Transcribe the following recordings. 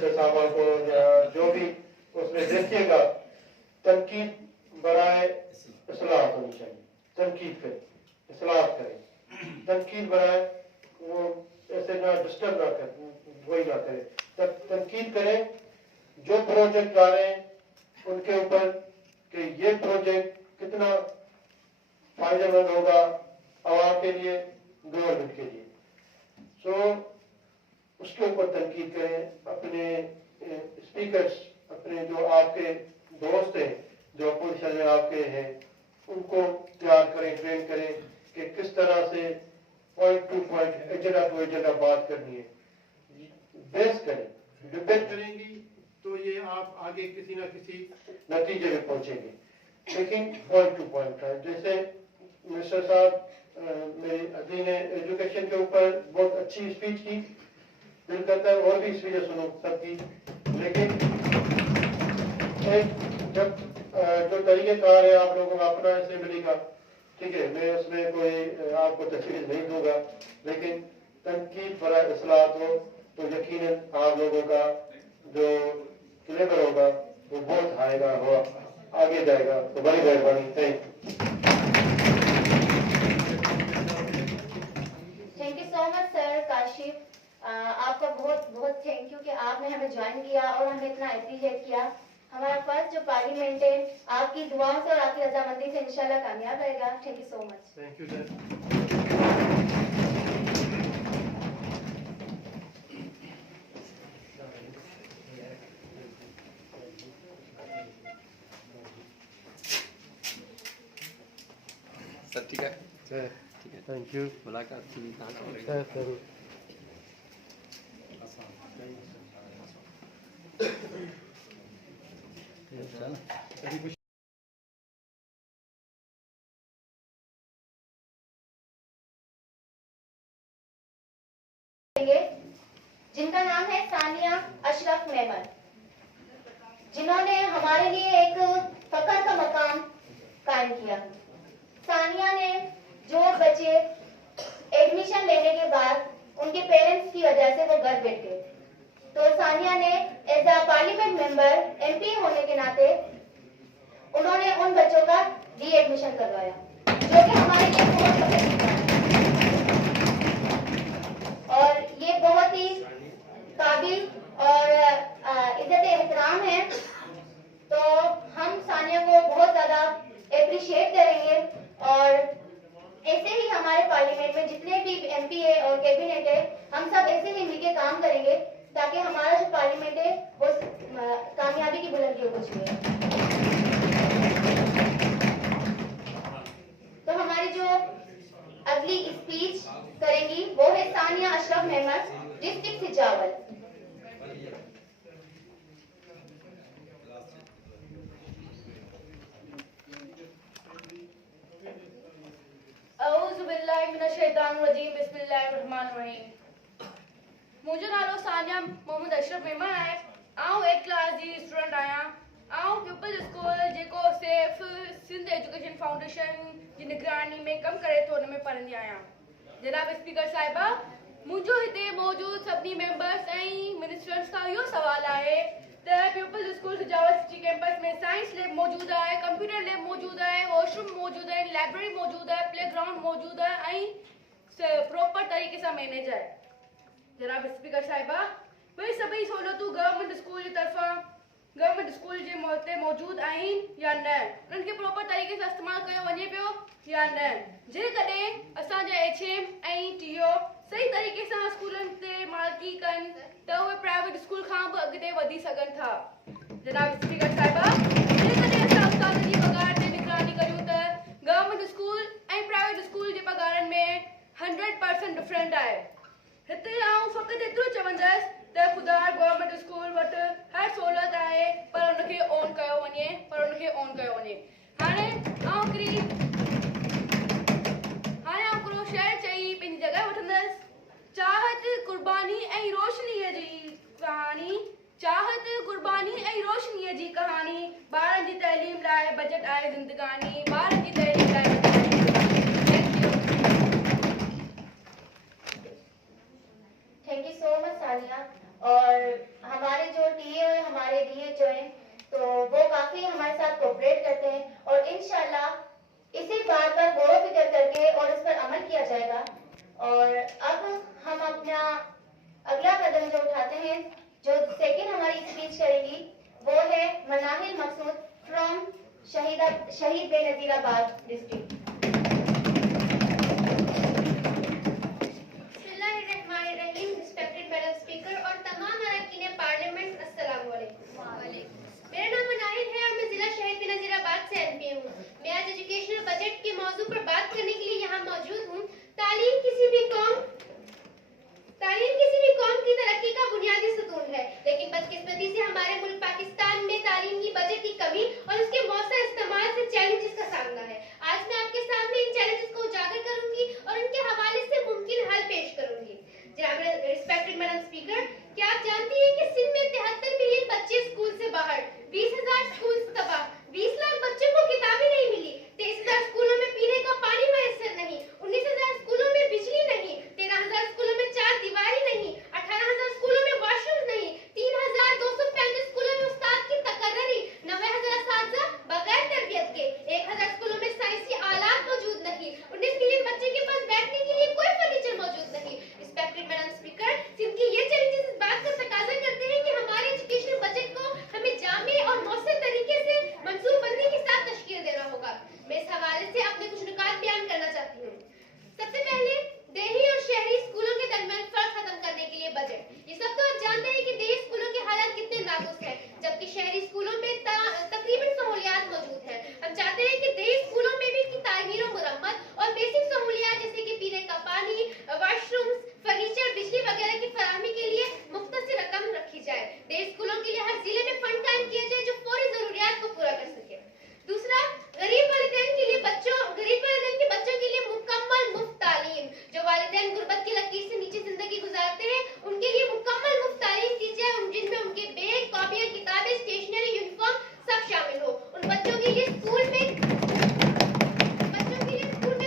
Minister साहबा को या जो भी उसमें देखिएगा, तनकीद बराए इस्लाह होनी चाहिए। तनकीद करें, इस्लाह करें, तनकीद बराए वो ऐसे ना डिस्टर्ब ना करें, वही ना करें, तनकीद करें जो प्रोजेक्ट ला रहे हैं उनके ऊपर कि ये प्रोजेक्ट कितना फायदेमंद होगा आवाम के लिए, गवर्नमेंट के लिए। उसके ऊपर तनकीद करें। अपने स्पीकर्स, अपने जो आपके दोस्त हैं, जो अपोजिशन में आपके हैं, उनको तैयार करें, ट्रेन करें कि किस तरह से point to point, agenda to agenda बात करनी है। बेस करें, डिबेट करेंगी तो ये आप आगे किसी ना किसी नतीजे में पहुंचेंगे, लेकिन पॉइंट टू पॉइंट है। जैसे मिनिस्टर साहब मेरी अदी ने एजुकेशन के ऊपर बहुत अच्छी स्पीच की, दिल करता है और भी स्पीचें सुनो सबकी, लेकिन एक जब जो तरीक़ेकार है आप लोगों का अपना असेंबली का, ठीक है, मैं उसमें कोई आपको तशरीह नहीं दूंगा, लेकिन तनकीद बड़ा इस्लाह हो तो यकीनन आप लोगों का जो लेबर होगा वो बहुत आएगा, वो आगे जाएगा। तो बड़ी मेहरबानी, thank you so much sir Kashif. आपका बहुत बहुत थैंक यू कि आपने हमें ज्वाइन किया और हमें इतना अप्रिशिएट किया। हमारा फर्स्ट जो पार्लियामेंट है आपकी दुआओं से और आपकी रजामंदी से इंशाल्लाह कामयाब रहेगा। Thank you so much. Thank you sir. Sir ठीक है सर, ठीक है, थैंक यू। मुलाकात की कहाँ से सर जरूर। जिनका नाम है सानिया अशरफ मेमन, जिन्होंने हमारे लिए एक फख्र का मकाम कायम किया। सानिया ने जो बच्चे एडमिशन लेने के बाद उनके पेरेंट्स की वजह से वो घर बैठ गए, तो सानिया ने as a parliament member, MP होने के नाते उन्होंने उन बच्चों का री एडमिशन करवाया, जो कि हमारे लिए बहुत पसंदीदा है। और ये बहुत ही काबिल और इज्जत एहतराम है, तो हम सानिया को बहुत ज्यादा अप्रिशिएट करेंगे। और ऐसे ही हमारे पार्लियामेंट में जितने भी एमपी है और कैबिनेट है, हम सब ऐसे ही मिलकर काम करेंगे ताकि हमारा जो पार्लियामेंट है वो कामयाबी की बुलंदियों को छुए। तो हमारी जो अगली स्पीच करेंगी वो है सानिया अशरफ मेमन, डिस्ट्रिक्ट सिजावल। मुझो नालो सानिया मोहम्मद अशरफ मेमन है। आऊं 8 क्लास जी स्टूडेंट आया। आऊं पीपल स्कूल जेको सेफ सिंध एजुकेशन फाउंडेशन जी निगरानी में कम करे तो उनमें पढ़ंदी आया। जनाब स्पीकर साहिबा, मुझो हिते मौजूद सभी मेंबर्स ऐं मिनिस्टर्स का यो सवाल है त people school Sujawal city campus में साइंस लैब मौजूद है, कंप्यूटर लैब मौजूद है, वॉशरूम मौजूद है, लाइब्रेरी मौजूद है, प्लेग्राउंड मौजूद है ऐं प्रॉपर तरीके से मैनेज है। जनाब स्पीकर साहिबा, वही सभी सहूलतूं गवर्नमेंट स्कूल की तरफा गवर्नमेंट स्कूल जे मोहते मौजूद आहिनि या न, उन्हनि खे प्रॉपर तरीके सां इस्तेमालु कयो वञे पियो या न। जेकॾहिं असांजा एचएम ऐं टीओ सही तरीके सां स्कूलनि ते मालकी कनि त उहे प्राइवेट स्कूल खां बि अॻिते वधी सघनि था। जनाब स्पीकर साहिबा, जेकॾहिं असां उस्तादनि जी पघार ते निगरानी करियूं त गवर्नमेंट स्कूल ऐं प्राइवेट स्कूल जे पघारनि में 100% डिफरेंट आहे। हिते आऊं फ़क़ति एतिरो चवंदसि त ख़ुदार गवर्नमेंट स्कूल वटि हर सहूलियत आहे, पर उनखे ऑन कयो वञे। हाणे आऊं हिकिड़ो शहर चई पंहिंजी जॻह वठंदसि। चाहत कुर्बानी ऐं रोशनीअ जी कहानी, ॿारनि जी तइलीम लाइ बजट आहे ज़िंदगानी, ॿारनि जी तइलीम लाइ thank you so much Sania. और हमारे जो और अब हम अपना अगला कदम जो उठाते हैं, जो सेकंड हमारी स्पीच करेगी, वो है मनाहिल मकसूद फ्रॉम शहीद Benazirabad district. Respected madam speaker और तमाम अरकान पार्लियामेंट, अस्सलाम वालेकुम। मेरा नाम मनाहिल है और मैं जिला शहीद बेनजीराबाद से एमपी हूँ। मैं आज एजुकेशनल बजट के मौजू पर बात करने के लिए यहाँ मौजूद हूँ। तालीम किसी भी कौम की तरक्की का बुनियादी सतून है, लेकिन बदकिस्मती से हमारे मुल्क पाकिस्तान में तालीम की बजट की कमी और उसके मौसर इस्तेमाल से चैलेंजेस का सामना है। आज मैं आपके सामने इन चैलेंजेस को उजागर करूंगी और इनके हवाले से मुमकिन हल पेश करूंगी। जनाब रिस्पेक्टेड मैडम स्पीकर, क्या आप जानती हैं कि सिंध में 73 मिलियन बच्चे स्कूल से बाहर, 20,000 स्कूल तबाह, 20 लाख बच्चों को किताबें नहीं मिली, 23,000 स्कूलों में पीने का पानी मैसर नहीं, 19,000 स्कूलों में बिजली नहीं, 13,000 स्कूलों में चार दीवारी नहीं, 18,000 स्कूलों में वॉशरूम नहीं, 3,235 स्कूलों में उस्ताद की तकर्री, 90,000 असातिज़ा बगैर तरबियत के, 1,000 स्कूलों में साइंसी आलात मौजूद नहीं, 19 मिलियन बच्चे के पास बैठने के लिए कोई फर्नीचर मौजूद नहीं। रिस्पेक्टेड मैडम स्पीकर, सिंध के ये चैलेंजेस इस बात का तकाजा करते हैं कि हमारे एजुकेशन बजट को हमें जामे और मौसर तरीके से मंसूबबंदी के साथ तश्कील देना होगा। मैं इस हवाले से अपने कुछ नुकात बयान करना चाहती हूँ। सबसे पहले, देही और शहरी स्कूलों के दरमियान फर्क खत्म करने के लिए बजट। ये सब तो आप जानते हैं कि देही स्कूलों के हालात कितने नाजुक हैं, जबकि शहरी स्कूलों में तकरीबन सहूलियात मौजूद हैं। हम चाहते हैं कि देही स्कूलों में भी की तामीर और मुरम्मत और बेसिक सहूलियात जैसे कि पीने का पानी, वॉशरूम्स, फर्नीचर, बिजली वगैरह की फराहमी के लिए मुख्तसर रकम रखी जाए। देही स्कूलों के लिए हर जिले में फंड कायम किया जाए जो फौरी जरूरियात को पूरा कर सके। दूसरा, गरीब वालिदैन के बच्चों के लिए मुकम्मल मुफ्त तालीम। जो वालिदैन गुर्बत की लकीर से नीचे जिंदगी गुजारते हैं, उनके लिए मुकम्मल मुफ्त तालीम दी जाए, जिनमें उनके बैग, कॉपियां, किताबें, स्टेशनरी, यूनिफॉर्म सब शामिल हो। उन बच्चों के लिए स्कूल में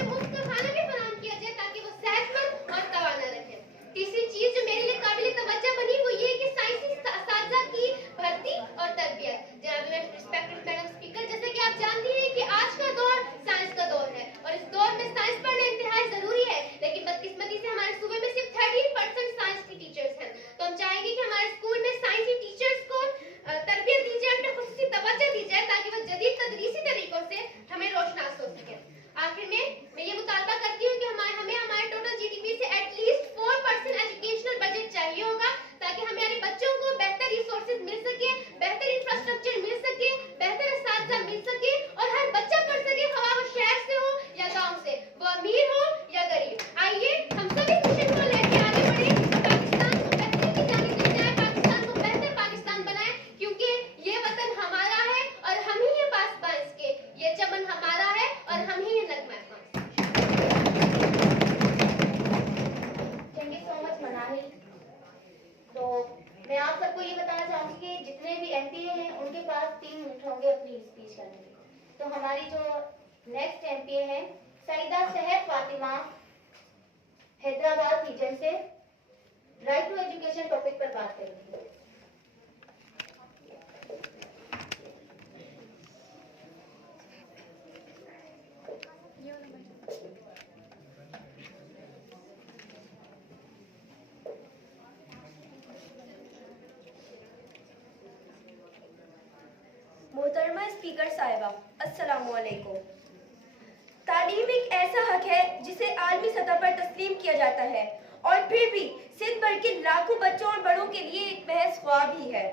मुफ्त खाना भी फराहम किया जाए ताकि वो सेहतमंद और तवाना रहें। तीसरी चीज जो मेरे लिए काबिल तवज्जो बनी वो ये कि साइंसी असातिज़ा की भर्ती और तरबियत। जनाब रिस्पेक्टेड मैडम स्पीकर, जैसे कि आप जानती हैं कि आज का दौर साइंस का दौर है और इस दौर में साइंस पढ़ना इंतहाई जरूरी है, लेकिन बदकिस्मती से हमारे सूबे में सिर्फ 13% साइंस की टीचर्स हैं। तो हम चाहेंगे कि हमारे स्कूल में साइंसी टीचर्स को तरबियत दी जाए, उन्हें खुसूसी तवज्जो दी जाए ताकि वो जदीद तदरीसी तरीकों से हमें रोशनास हो सके। आखिर में मैं ये मुतालबा करती हूँ कि हमें हमारे टोटल जीडीपी से एटलीस्ट 4% एजुकेशनल बजट चाहिए होगा ताकि हमारे बच्चों को बेहतर रिसोर्सेज मिल सके, बेहतर इंफ्रास्ट्रक्चर मिल सके, बेहतर असातिज़ा मिल सके और हर बच्चा पढ़ सके, खवा वो शहर से हो या गांव से, वो अमीर हो या गरीब। आइए हम सभी मिशन को लेकर आगे बढ़े, पाकिस्तान को बेहतर की जानिब ले जाए, पाकिस्तान को बेहतर पाकिस्तान बनाए, क्योंकि ये वतन हमारा है और हम ही है पासबां इसके, ये चमन हमारा है और हम ही है Nagma. Thank you so much Manahil. तो मैं आप सबको ये बताना चाहूंगी कि जितने भी एमपी हैं उनके पास 3 मिनट होंगे अपनी स्पीच करने के। तो हमारी जो नेक्स्ट एमपी है सईदा सहर फातिमा, हैदराबाद रीजन से, राइट टू एजुकेशन टॉपिक पर बात करेंगी। मोहतरमा स्पीकर साहिबा, अस्सलाम वालेकुम। तालीम एक ऐसा हक है जिसे आलमी सतह पर तस्लीम किया जाता है और फिर भी सिंध भर के लाखों बच्चों और बड़ों के लिए एक महज ख्वाब ही है।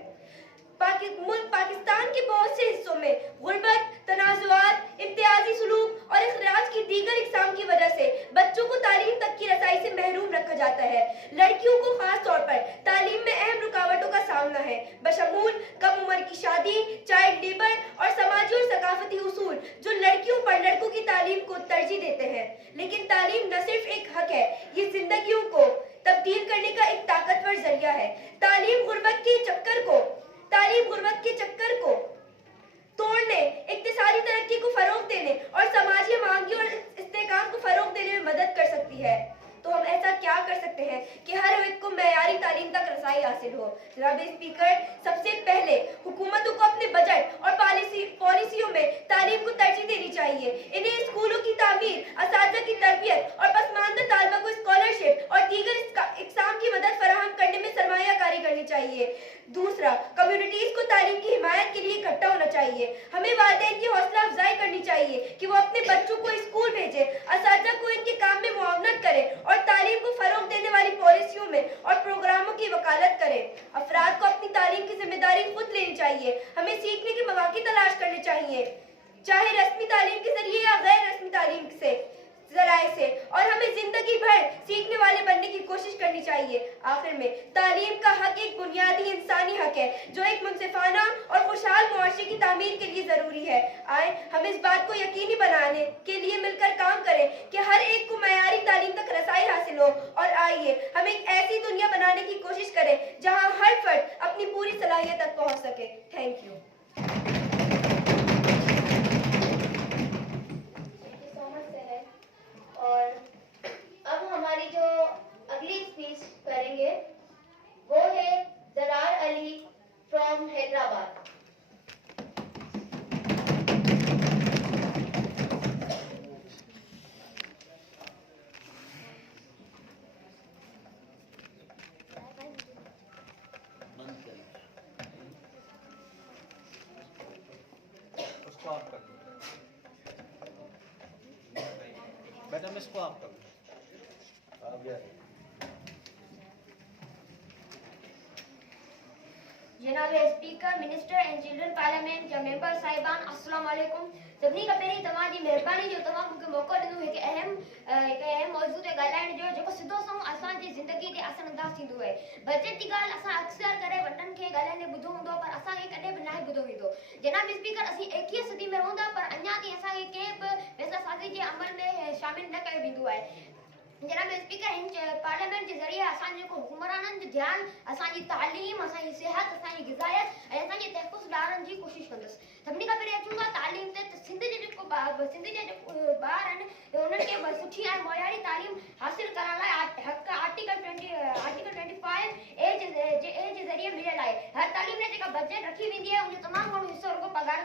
पाकिस्तान के बहुत से हिस्सों में गुर्बत, तनाज़ुआत, इम्तियाजी सुलूक और इखराज की दीगर इक़साम की वजह से बच्चों को तालीम तक की रसाई से महरूम रखा जाता है। लड़कियों को खास तौर पर तालीम में अहम रुकावटों का सामना है, बशमूल कम उम्र की शादी, चाइल्ड लेबर और समाजी और सकाफती उसूल जो लड़कियों पर लड़कों की तालीम को तरजीह देते हैं। लेकिन तालीम न सिर्फ एक हक है, ये जिंदगियों को तब्दील करने का एक ताकतवर जरिया है। तालीम गुर्बत के चक्कर को तोड़ने, इक्तिसादी तरक्की को फरोग देने और समाजी मांगी और इस्तेहकाम को फरोग देने में मदद कर सकती है। तो हम ऐसा क्या कर सकते हैं कि हर व्यक्ति को मेयारी तालीम तक रसाई हासिल हो? जनाब स्पीकर, सबसे पहले हुकूमतों को अपने बजट और पॉलिसियों में तालीम को तरजीह देनी चाहिए। इन्हें स्कूलों की तामीर, असातिज़ा की तरबियत और पसमानदा तालबा को स्कॉलरशिप चाहिए। दूसरा, कम्युनिटीज को तालीम की हिमायत के लिए इकट्ठा होना चाहिए। हमें वालिदैन की हौसला अफजाई करनी चाहिए कि वो अपने बच्चों को स्कूल भेजें, असातिज़ा को इनके काम में मुआवनत करें और तालीम को फरोग देने वाली पॉलिसियों में और प्रोग्रामों की वकालत करें। अफराद को अपनी तालीम की जिम्मेदारी खुद लेनी चाहिए। हमें सीखने के मौके तलाश करने चाहिए, चाहे रस्मी तालीम के जरिए या गैर रस्मी तालीम से जराए से, और हमें जिंदगी भर सीखने वाले बनने की कोशिश करनी चाहिए। आखिर में, तालीम का हक एक बुनियादी इंसानी हक है जो एक मुनसिफाना और खुशहाल मुआशरे की तामीर के लिए जरूरी है। आए हम इस बात को यकीनी बनाने के लिए मिलकर काम करें कि हर एक को मयारी तालीम तक रसाई हासिल हो, और आइए हम एक ऐसी दुनिया बनाने की कोशिश करें जहां हर फर्द अपनी पूरी सलाहियत तक पहुंच सके। Thank you. और अब हमारी जो अगली स्पीच करेंगे वो है जरार अली फ्रॉम हैदराबाद। मैडम इसको आप कर जनाब speaker, minister and children parliament जा मेंबर साहिबान, अस्सलाम वालेकुम। सभिनी खां पहिरीं तव्हांजी महिरबानी जो तव्हां मूंखे मौक़ो ॾिनो हिकु अहम मौज़ू ते ॻाल्हाइण जो, जेको सिधो संओं असांजी ज़िंदगी ते असरअंदाज़ थींदो आहे। बजट जी ॻाल्हि असां अक्सर करे वॾनि खे ॻाल्हाईंदे ॿुधो हूंदो, पर असांखे कॾहिं बि नाहे ॿुधो वेंदो। जनाब स्पीकर, असीं 21वीं सदी में रहंदा, पर अञा ताईं असांखे कंहिं बि पैसा साज़ी जे अमल में शामिल न कयो वेंदो आहे। जनाब स्पीकर, हिन पार्लियामेंट के ज़रिए असांजे हुक्मराननि जो ध्यानु असांजी तालीम, असांजी सिहत, असांजी ग़िज़ायत ऐं असांजे तहफ़्फ़ुज़ ॾारण जी कोशिशि कंदुसि। सभिनी खां पहिरीं अचूं था तालीम ते, त सिंध जे जेको ॿार आहिनि उन्हनि खे सुठी ऐं मयारी तालीम हासिल करण लाइ आर्टिकल 25 एज जे ज़रिए मिलियल आहे। हर तालीम लाइ जेका बजट रखी वेंदी आहे उनजो तमामु घणो हिसो रुॻो पघार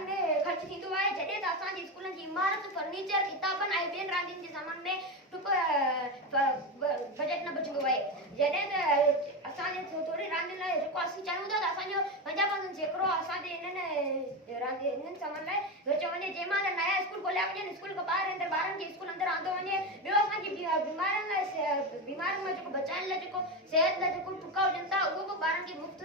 में ख़र्च थींदो आहे, जॾहिं त असांजे स्कूलनि जी इमारत, फर्नीचर, किताबनि ऐं ॿियनि रांदियुनि जे सामान में बजट न बचंदो आहे। जॾहिं त असांजे थोरी रांदियुनि लाइ जेको असीं चाहियूं था त असांजो 50% जेतिरो असांजे इन्हनि सामान लाइ वेचो वञे। जंहिं महिल नया स्कूल खोलिया वञनि, स्कूल खां ॿारनि खे स्कूल अंदरि आंदो वञे। ॿियो असांजी बीमारियुनि में जेको बचाइण लाइ जेको सिहत लाइ जेको टुका हुजनि था उहो बि ॿारनि खे मुफ़्त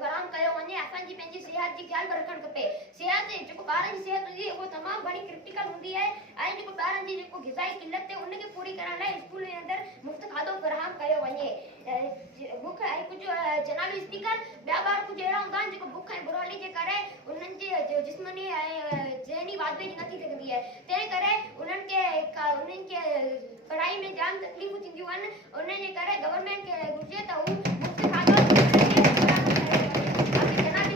फराहम कयो वञे। असांजी पंहिंजी सिहत जी ख़्यालु रखणु खपे। सिहत जेको ॿारनि जी सिहत हूंदी आहे उहो तमामु घणी क्रिटिकल हूंदी आहे, ऐं जेको ॿारनि जी जेको ग़िज़ाई किल्लत आहे उनखे पूरी करण लाइ स्कूल जे अंदरि मुफ़्त खाधो फराहम कयो वञे। बुख ऐं कुझु जनाब स्पीकर, ॿिया ॿार कुझु अहिड़ा हूंदा आहिनि जेको बुख ऐं बुरहली जे करे उन्हनि जी जिस्मनी ऐं ज़हनी वाधबेजी न थी सघंदी आहे। तंहिं करे उन्हनि खे पढ़ाई में जाम तकलीफ़ूं थींदियूं आहिनि। उन जे करे गवर्नमेंट खे घुरिजे त हू मुफ़्त खाधो जनाब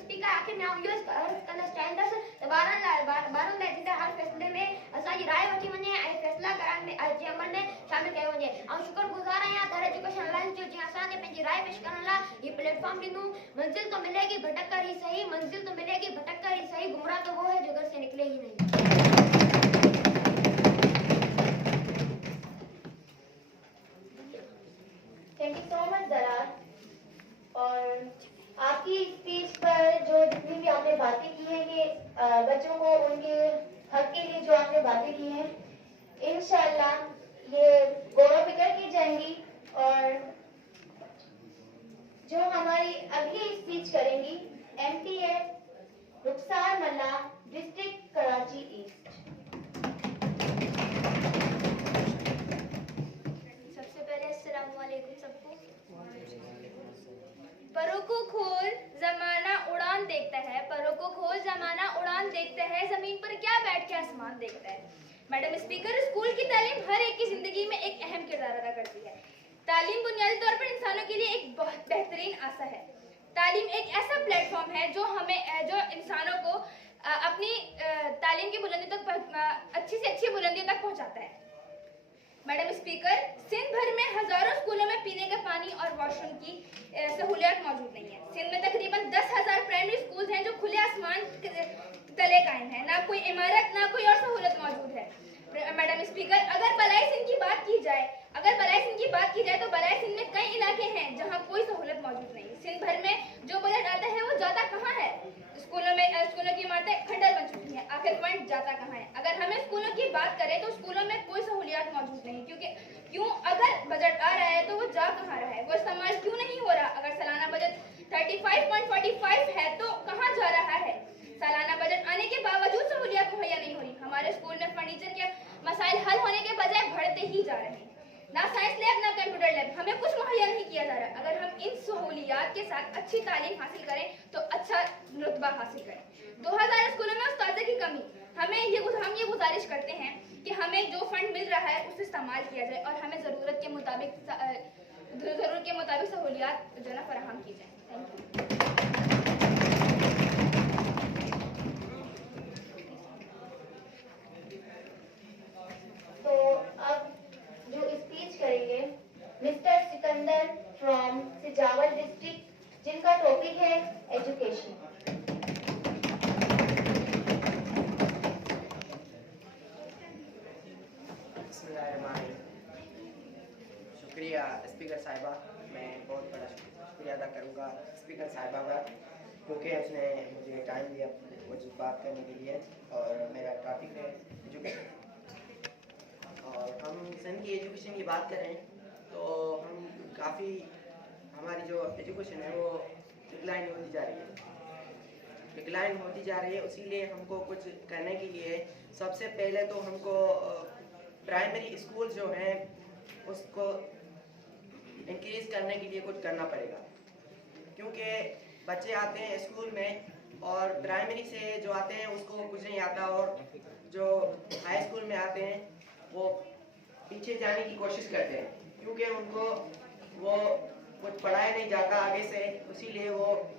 स्पीकर, आख़िर में इहो कंदसि चाहींदसि त ॿारनि लाइ थींदड़ हर फ़ैसिले में असांजी राय वठी वञे ऐं फ़ैसिला करण में जे अमल में शामिल कयो वञे। ऐं शुक्रगुज़ार आहियां दर एजुकेशन अलायंस जो, जीअं असांखे पंहिंजी राय पेश करण लाइ हीउ प्लेटफॉर्म ॾिनो। मंज़िल तो मिलेगी भटक कर ही सही, मंजिल तो मिलेगी भटक कर ही सही, गुमराह तो वो है जो घर से निकले ही नहीं। थैंक यू सो मच दरार। और आपकी स्पीच पर जो जितनी भी आपने बातें की हैं, ये बच्चों को उनके हक के लिए जो आपने बातें की हैं, इंशाअल्लाह ये गौर फिक्र की जाएंगी। और जो हमारी अगली स्पीच करेंगी MTA रुखसार मल्ला, डिस्ट्रिक्ट कराची ईस्ट। सबसे पहले अस्सलाम वालेकुम सबको। परों को खोल जमाना उड़ान देखता है, परों को खोल जमाना उड़ान देखता है, जमीन पर क्या बैठ के आसमान देखता है। मैडम स्पीकर, स्कूल की तालीम हर एक की जिंदगी में एक अहम किरदार अदा करती है। तालीम बुनियादी तौर पर इंसानों के लिए एक बहुत बेहतरीन आशा है। तालीम एक ऐसा प्लेटफॉर्म है जो इंसानों को अपनी तालीम की बुलंदी तक अच्छी से अच्छी बुलंदियों तक पहुंचाता है। मैडम स्पीकर, सिंध भर में हजारों स्कूलों में पीने का पानी और वॉशरूम की सहूलियत मौजूद नहीं है। सिंध में तकरीबन 10,000 प्राइमरी स्कूल हैं जो खुले आसमान तले कायम है, ना कोई इमारत ना कोई और सहूलत मौजूद है। मैडम स्पीकर, अगर बलाई सिंध की बात की जाए, अगर बलाई सिंध की बात की जाए तो बलाई सिंध में कई इलाके हैं जहां कोई सहूलत मौजूद नहीं है। सिंध भर में जो बजट आता है वो जाता कहाँ है? स्कूलों की इमारतें खंडर बन चुकी हैं, आखिर पॉइंट जाता कहाँ है? अगर हमें स्कूलों की बात करें तो स्कूलों में कोई सहूलियात मौजूद नहीं, क्यों अगर बजट आ रहा है तो वो जा कहाँ रहा है, वो इस्तेमाल क्यों नहीं हो रहा? अगर सालाना बजट 35.45 है तो कहाँ जा रहा है? सालाना बजट आने के बावजूद सहूलियात मुहैया नहीं हो रही। हमारे स्कूल में फर्नीचर के मसाइल हल होने के बजाय बढ़ते ही जा रहे हैं। ना साइंस लैब ना कंप्यूटर लैब, हमें कुछ मुहैया नहीं किया जा रहा। अगर हम इन सहूलियात के साथ अच्छी तालीम हासिल करें तो अच्छा रुतबा हासिल करें। 2000 स्कूलों में उस्ताद की कमी, हम ये गुजारिश करते हैं कि हमें जो फंड मिल रहा है उसे इस्तेमाल किया जाए और हमें ज़रूरत के मुताबिक सहूलियात जो है ना फराहम की जाए। Thank you. तो अब जो स्पीच करेंगे मिस्टर सिकंदर फ्रॉम सिजावर डिस्ट्रिक्ट, जिनका टॉपिक है एजुकेशन। शुक्रिया स्पीकर साहिबा, मैं बहुत बड़ा शुक्रिया अदा करूँगा स्पीकर साहिबा का, क्योंकि उसने मुझे टाइम दिया कुछ बात करने के लिए। और मेरा टॉपिक है एजुकेशन। और हम सिंध की एजुकेशन की बात करें तो हम काफ़ी, हमारी जो एजुकेशन है वो डिक्लाइन होती जा रही है। इसीलिए हमको कुछ करने के लिए सबसे पहले तो हमको प्राइमरी स्कूल जो हैं उसको इंक्रीज़ करने के लिए कुछ करना पड़ेगा, क्योंकि बच्चे आते हैं स्कूल में और प्राइमरी से जो आते हैं उसको कुछ नहीं आता, और जो हाई स्कूल में आते हैं वो पीछे जाने की कोशिश करते हैं, क्योंकि उनको वो कुछ पढ़ाया नहीं जाता आगे से, इसीलिए वो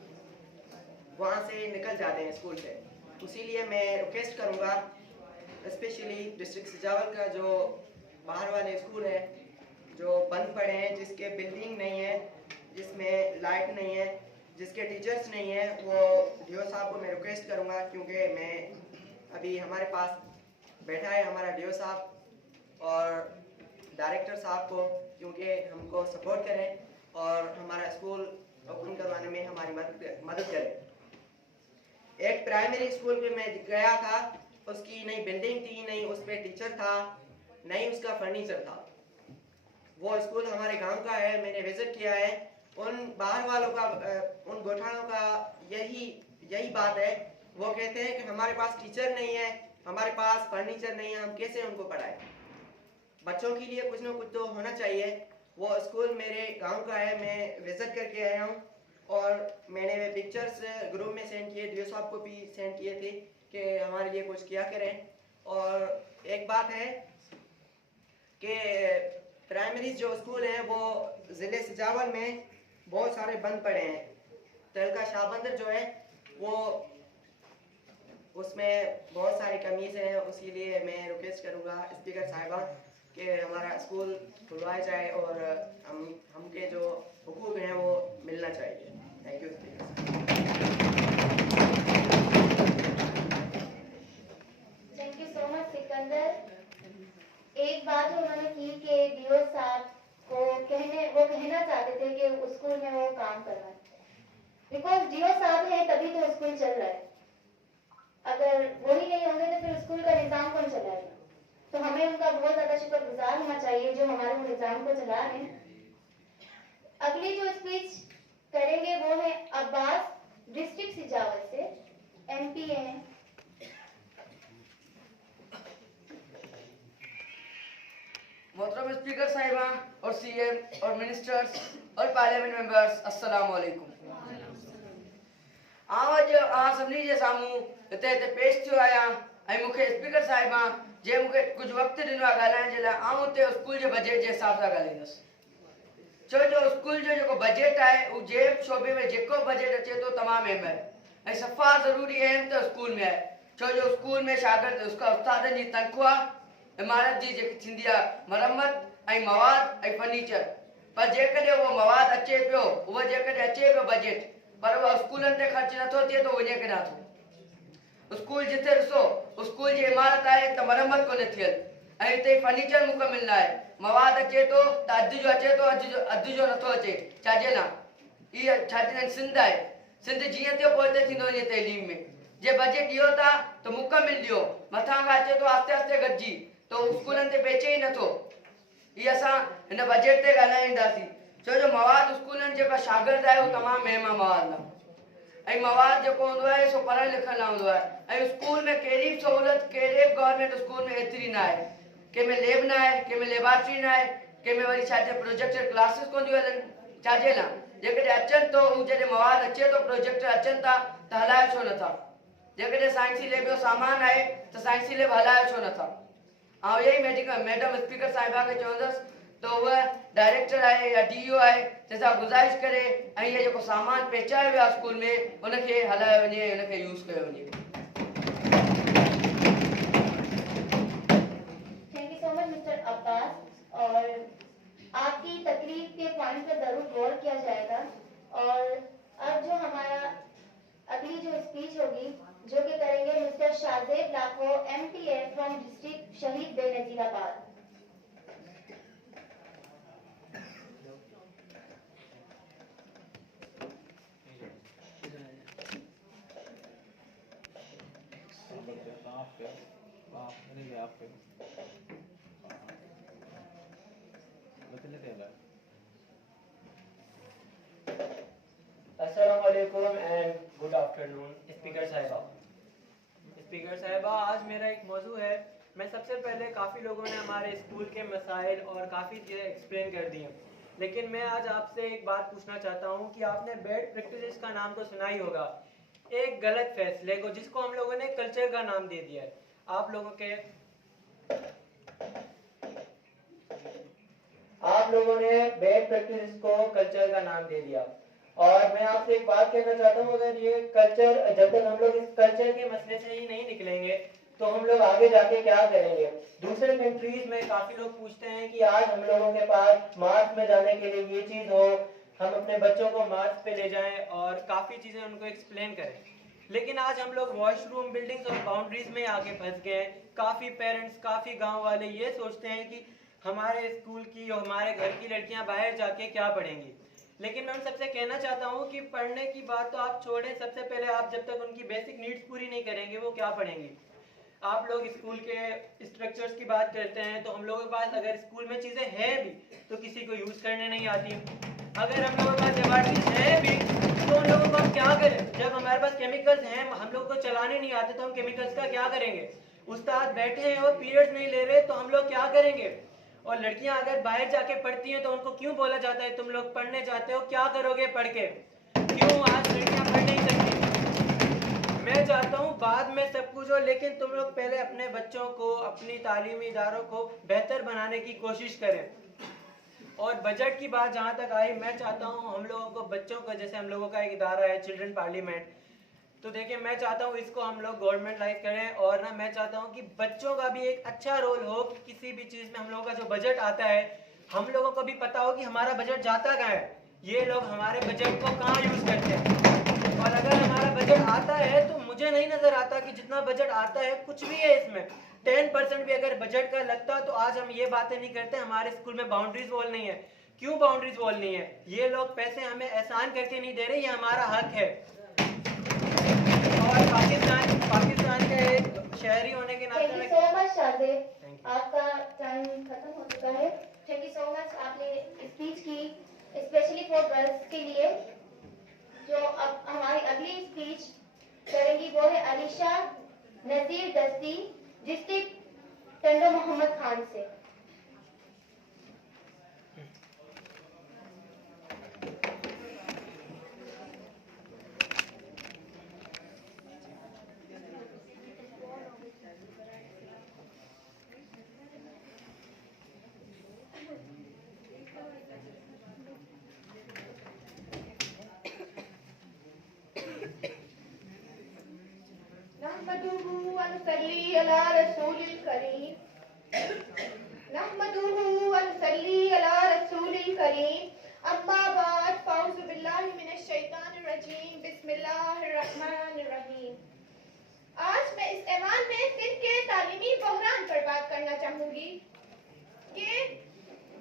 वहाँ से निकल जाते हैं स्कूल से। इसीलिए मैं रिक्वेस्ट करूँगा स्पेशली डिस्ट्रिक्ट सिजावर का जो बाहर वाले स्कूल है जो बंद पड़े हैं, जिसके बिल्डिंग नहीं है, जिसमें लाइट नहीं है, जिसके टीचर्स नहीं है, वो डीओ साहब को मैं रिक्वेस्ट करूँगा, क्योंकि मैं अभी हमारे पास बैठा है हमारा डीओ साहब और डायरेक्टर साहब को, क्योंकि हमको सपोर्ट करें और हमारा स्कूल ओपन करवाने में हमारी मदद करें। एक प्राइमरी स्कूल में मैं गया था, उसकी नई बिल्डिंग थी, नहीं उस पर टीचर था, नहीं उसका फर्नीचर था। वो स्कूल हमारे गांव का है, मैंने विजिट किया है। उन बाहर वालों का, उन गोठानों का यही बात है। वो कहते हैं कि हमारे पास टीचर नहीं है, हमारे पास फर्नीचर नहीं है, हम कैसे उनको पढ़ाएं। बच्चों के लिए कुछ ना कुछ तो होना चाहिए। वो स्कूल मेरे गांव का है, मैं विजिट करके आया हूँ और मैंने वे पिक्चर्स ग्रुप में सेंड किए, डीओ साहब को भी सेंड किए थे कि हमारे लिए कुछ किया करें। और एक बात है कि प्राइमरी जो स्कूल हैं वो ज़िले सिजावर में बहुत सारे बंद पड़े हैं। तहलका शाहबंदर जो है वो उसमें बहुत सारी कमीज़ हैं, इसीलिए मैं रिक्वेस्ट करूँगा स्पीकर साहिबा कि हमारा स्कूल खुलवाया जाए और हमके जो हुकूक हैं वो मिलना चाहिए। Thank you speaker. Thank you so much Sikandar. एक बात उन्होंने की कि डीओ साहब को वो कहना चाहते थे कि स्कूल में वो काम करवाएं, बिकॉज डीओ साहब है तभी तो स्कूल चल रहा है। अगर वही नहीं होंगे तो फिर स्कूल का निजाम कौन चलाएगा? तो हमें उनका बहुत ज्यादा शुक्रगुजार होना चाहिए जो हमारे वो निजाम को चला रहे हैं। अगली जो स्पीच करेंगे वो है अब्बास, डिस्ट्रिक्ट सिजावर से, एमपी हैं। मोहतरम स्पीकर साहिबा और सीएम और मिनिस्टर्स और पार्लियामेंट मेंबर्स, अस्सलाम वालेकुम। आज सभिनी जे साम्हूं हिते पेश थियो आहियां ऐं मूंखे स्पीकर साहिबा जे मूंखे कुछ वक़्तु ॾिनो आहे ॻाल्हाइण जे लाइ, हुते स्कूल जे बजट जे हिसाब सां ॻाल्हाईंदुसि। छो जो स्कूल जो जेको बजट आहे उहो जे शोबे में जेको बजट अचे थो तमामु अहम आहे ऐं सफ़ा ज़रूरी अहम त स्कूल में आहे। छो जो स्कूल में शागिर्द उस्तादनि जी तनख़्वाह, इमारत जी जेकी थींदी आहे मरम्मत ऐं मवाद ऐं फर्नीचर, पर जेकॾहिं उहो मवाद अचे पियो, उहो जेकॾहिं अचे पियो बजट, पर उहो स्कूलनि ते ख़र्च नथो थिए त वञे किथां थो। स्कूल जिथे ॾिसो स्कूल जी इमारत आहे त मरम्मत कोन्हे थियल, ऐं हिते फर्नीचर मूंखे मिलंदा आहे मवाद अचे थो त अधु जो अचे थो अधु जो नथो अचे छाजे लाइ इहा छा चवंदा आहिनि सिंध आहे सिंध जीअं थियो पोइ हिते थींदो वञे तइलीम में जे बजट ॾियो था त मुकमिल ॾियो मथां खां अचे थो आस्ते आस्ते घटिजी त स्कूलनि ते पेचे ई नथो इहा असां हिन बजट ते ॻाल्हाईंदासीं छो जो मवाद स्कूलनि जेका शागिर्द आहे उहो तमामु महिमा मवाद आहे ऐं मवाद जेको हूंदो आहे सो पढ़ियल लिखियल न हूंदो आहे ऐं स्कूल में कहिड़ी बि सहूलियत कहिड़े बि गवर्नमेंट स्कूल में एतिरी न आहे कंहिंमें लैब न आहे कंहिंमें लेबोरेटरी न आहे कंहिंमें वरी छा चइबो प्रोजेक्टर क्लासिस कोन थियूं हलनि छाजे लाइ जेकॾहिं अचनि थो हू जॾहिं मवाद अचे थो प्रोजेक्टर अचनि था त हलायो छो नथा जेकॾहिं साइंसी लैब जो सामान आहे त साइंसी लैब हलायो छो नथा ऐं इहा ई मैडम स्पीकर साहिबा खे चवंदसि त उहा डायरेक्टर आहे या DO आहे तंहिंसां गुज़ारिश करे ऐं इहो जेको सामान पहुचायो वियो आहे स्कूल में उनखे हलायो वञे उनखे यूज़ कयो वञे thank you so much mister Abbas और आपकी तकरीर के पॉइंट पर जरूर गौर किया जाएगा और अब जो हमारा अगली जो स्पीच होगी जो कि करेंगे मिस्टर शाहजेब लाखो MTA फ्रॉम डिस्ट्रिक्ट शहीद बेनजीराबाद अस्सलामुअलैकुम एंड गुड आफ्टरनून स्पीकर साहिबा आज मेरा एक मौजू है मैं सबसे पहले काफ़ी लोगों ने हमारे स्कूल के मसाइल और काफ़ी चीज़ें एक्सप्लेन कर दी हैं लेकिन मैं आज आपसे एक बात पूछना चाहता हूँ कि आपने बैड प्रैक्टिसेस का नाम तो सुना ही होगा एक गलत फैसले को जिसको हम लोगों ने कल्चर का नाम दे दिया है आप लोगों ने बैड प्रैक्टिस को कल्चर का नाम दे दिया और मैं आपसे एक बात कहना चाहता हूँ अगर ये कल्चर जब तक हम लोग इस कल्चर के मसले से ही नहीं निकलेंगे तो हम लोग आगे जाके क्या करेंगे दूसरे कंट्रीज में काफी लोग पूछते हैं कि आज हम लोगों के पास मार्स में जाने के लिए ये चीज हो हम अपने बच्चों को मार्स पे ले जाएं और काफी चीजें उनको एक्सप्लेन करें लेकिन आज हम लोग वॉशरूम बिल्डिंग्स और बाउंड्रीज में आके फंस गए हैं काफी पेरेंट्स काफी गांव वाले ये सोचते हैं कि हमारे स्कूल की और हमारे घर की लड़कियां बाहर जाके क्या पढ़ेंगी लेकिन मैं उन सबसे कहना चाहता हूँ कि पढ़ने की बात तो आप छोड़ें सबसे पहले आप जब तक उनकी बेसिक नीड्स पूरी नहीं करेंगे वो क्या पढ़ेंगी आप लोग स्कूल के स्ट्रक्चर्स की बात करते हैं तो हम लोगों के पास अगर स्कूल में चीज़ें हैं भी तो किसी को यूज़ करने नहीं आती अगर हम लोगों के पास लेबॉर्ट्रीज हैं भी तो उन लोगों को हम क्या करें जब हमारे पास केमिकल्स हैं हम लोगों को चलाने नहीं आते तो हम केमिकल्स का क्या करेंगे उस्ताद बैठे हैं और पीरियड्स नहीं ले रहे तो हम लोग क्या करेंगे और लड़कियां अगर बाहर जाके पढ़ती हैं तो उनको क्यों बोला जाता है तुम लोग पढ़ने जाते हो क्या करोगे पढ़ के क्यों आज लड़कियां पढ़ नहीं सकती मैं चाहता हूँ बाद में सब कुछ हो लेकिन तुम लोग पहले अपने बच्चों को अपनी तालीमी इदारों को बेहतर बनाने की कोशिश करें और बजट की बात जहाँ तक आई मैं चाहता हूँ हम लोगों को बच्चों को जैसे हम लोगों का एक इदारा है चिल्ड्रन पार्लियामेंट तो देखिए मैं चाहता हूँ इसको हम लोग गवर्नमेंटलाइज करें और ना मैं चाहता हूँ कि बच्चों का भी एक अच्छा रोल हो कि किसी भी चीज़ में हम लोगों का जो बजट आता है हम लोगों को भी पता हो कि हमारा बजट जाता कहाँ है ये लोग हमारे बजट को कहाँ यूज़ करते हैं और अगर हमारा बजट आता है तो मुझे नहीं नज़र आता कि जितना बजट आता है कुछ भी है इसमें 10% भी अगर बजट का लगता तो आज हम ये बातें नहीं करते हमारे स्कूल में बाउंड्रीज वॉल नहीं है क्यों बाउंड्रीज वॉल नहीं है ये लोग पैसे हमें एहसान करके नहीं दे रहे ये हमारा हक है और पाकिस्तान के एक शहरी होने के नाते thank you so much Shahzeb आपका टाइम खत्म हो चुका है थैंक यू सो मच आपने स्पीच की स्पेशली फॉर गर्ल्स के लिए जो अब हमारी अगली स्पीच करेंगी वो है अलीशा नजीर दस्ती डिस्ट्रिक्ट टंडो मोहम्मद खान से आज मैं इस ऐवान में सिर्फ के तालीमी बहरान पर बात करना चाहूंगी कि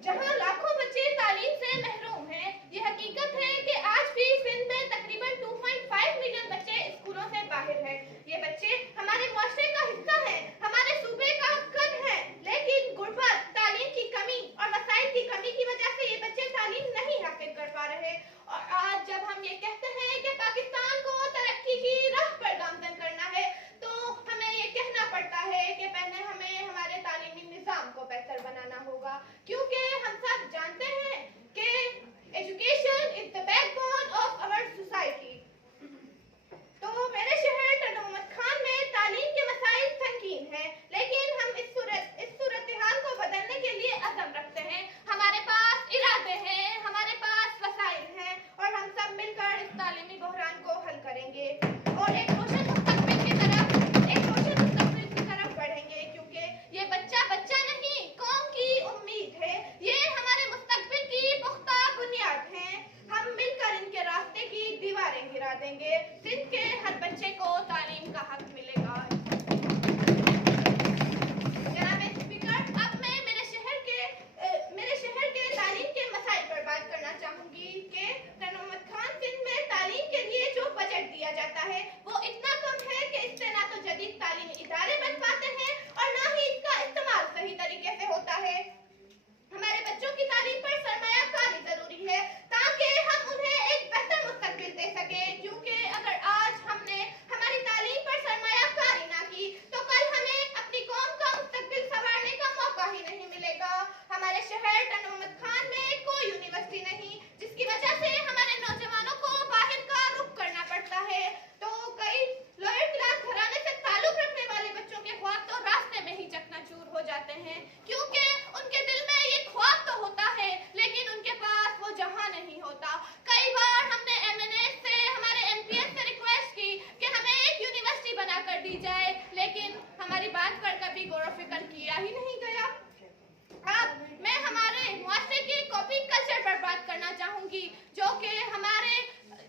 जहां लाखों बच्चे तालीम से महरूम हैं, ये हकीकत है कि आज भी सिंध में तकरीबन 2.5 मिलियन बच्चे स्कूलों से बाहर हैं। ये बच्चे हमारे मुआशरे का हिस्सा हैं, हमारे सूबे का कद है, लेकिन गुर्बत, तालीम की कमी और वसाइल की कमी की वजह से ये बच्चे तालीम नहीं हासिल कर पा रहे। और आज जब हम ये कहते हैं कि पाकिस्तान को तरक्की की राह पर गामजन करना है, तो हमें ये कहना पड़ता है कि पहले हमें हमारे तालीमी निज़ाम को बेहतर बनाना होगा, क्योंकि हम सब जानते हैं कि education is the backbone of our society. तो मेरे शहर टनोमत खान में तालीम के मसाइल संगीन हैं, लेकिन हम इस सूरत हाल को बदलने के लिए अज़म रखते हैं। हमारे पास इरादे हैं, हमारे पास वसाइल हैं, और हम सब मिलकर इस तालीमी बहरान को हल करेंगे और एक रोशन मुस्तकबिल की तरफ बढ़ेंगे, क्योंकि ये बच्चा बच्चा नहीं, कौम की उम्मीद है। ये हमारे मुस्तकबिल की पुख्ता बुनियाद हैं। हम मिलकर इनके रास्ते की दीवारें गिरा देंगे। सिंध के हर बच्चे को तालीम का हक मिलेगा। जनाब स्पीकर, अब मैं मेरे शहर के तालीम के मसाइल पर बात करना चाहूंगी कि टनोमत खान सिंध में तालीम के लिए जो बजट दिया जाता है वो इतना कम है कि इससे ना तो जदीद तालीमी इदारे बन पाते हैं और ना ही इसका इस्तेमाल सही तरीके से होता है। हमारे बच्चों की तालीम पर सरमायाकारी जरूरी है ताकि हम उन्हें एक बेहतर मुस्तकबिल दे सके, क्योंकि अगर आज हमने हमारी तालीम पर सरमायाकारी ना की तो कल हमें अपनी कौम का मुस्तकबिल संवारने का मौका ही नहीं मिलेगा। हमारे शहर टनोमत खान में कोई यूनिवर्सिटी नहीं, जिसकी वजह से हमारे नौजवानों को बाहर का रुख करना पड़ता है। तो कई लोअर क्लास घराने से ताल्लुक रखने वाले बच्चों के ख्वाब तो रास्ते में ही चकनाचूर हो जाते हैं, क्योंकि उनके दिल में ये ख्वाब तो होता है लेकिन उनके पास वो जहां नहीं होता। कई बार हमने MNA से, हमारे MPS से रिक्वेस्ट की कि हमें एक यूनिवर्सिटी बनाकर दी जाए, लेकिन हमारी बात पर कभी गौर फिक्र किया ही नहीं गया। अब मैं हमारे मुआशरे की कॉपी कल्चर पर बात करना चाहूंगी, जो कि हमारे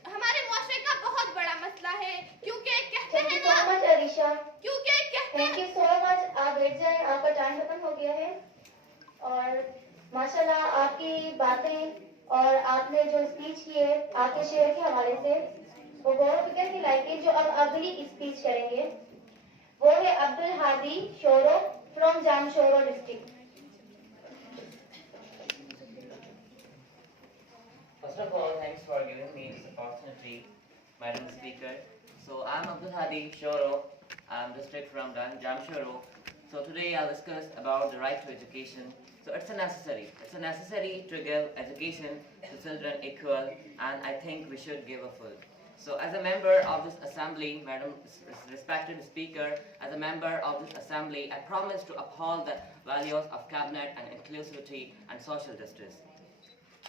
मुआशरे का बहुत बड़ा मसला है, क्योंकि कहते हैं ना, क्योंकि कहते हैं। Thank you so much. आप बैठ जाएं, आपका टाइम खत्म हो गया है। और माशाल्लाह आपकी बातें और आपने जो स्पीच की है आपके शहर के हवाले से, वो गौर फिक्र की लायक है। जो अब अगली स्पीच करेंगे वो है Abdul Hadi sorrow from Jamshoro district. First of all, thanks for giving me this opportunity, Madam Speaker. So I'm Abdul Hadi Shoro. I'm district from Jamshoro. So today I'll discuss about the right to education. So it's a necessary to give education to children equal, and I think we should give a full. So as a member of this assembly, Madam respected Speaker, as a member of this assembly, I promise to uphold the values of cabinet and inclusivity and social justice.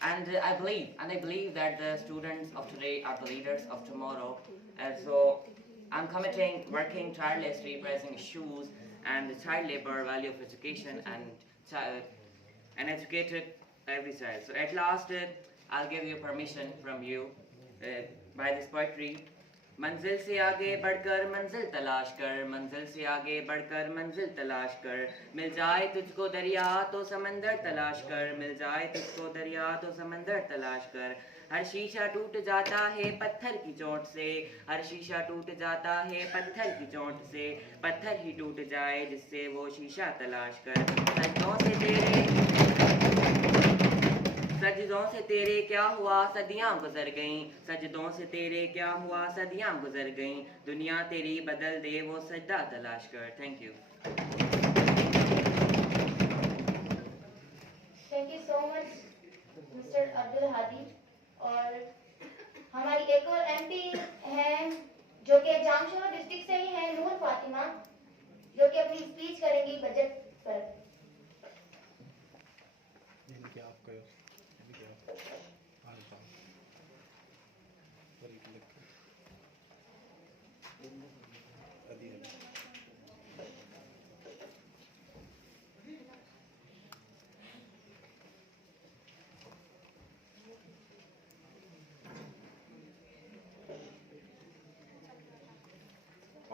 And I believe that the students of today are the leaders of tomorrow. And so I'm committing working tirelessly, pressing issues and the child labor, value of education, and educated every child. So at last, I'll give you permission from you by this poetry. मंजिल से आगे बढ़कर मंजिल तलाश कर, मंजिल से आगे बढ़कर मंजिल तलाश कर, मिल जाए तुझको दरिया तो समंदर तलाश कर, मिल जाए तुझको दरिया तो समंदर तलाश कर। हर शीशा टूट जाता है पत्थर की चोट से, हर शीशा टूट जाता है पत्थर की चोट से, पत्थर ही टूट जाए जिससे वो शीशा तलाश कर। सजदों से तेरे क्या हुआ सदियां गुजर गईं, सजदों से तेरे क्या हुआ सदियां गुजर गईं, दुनिया तेरी बदल दे वो सजदा तलाश कर। Thank you. Thank you so much mister Abdul Hadi. और हमारी एक और MP हैं जो कि जामशोरो डिस्ट्रिक्ट से ही हैं, नूर फातिमा, जो कि अपनी स्पीच करेंगी बजट पर।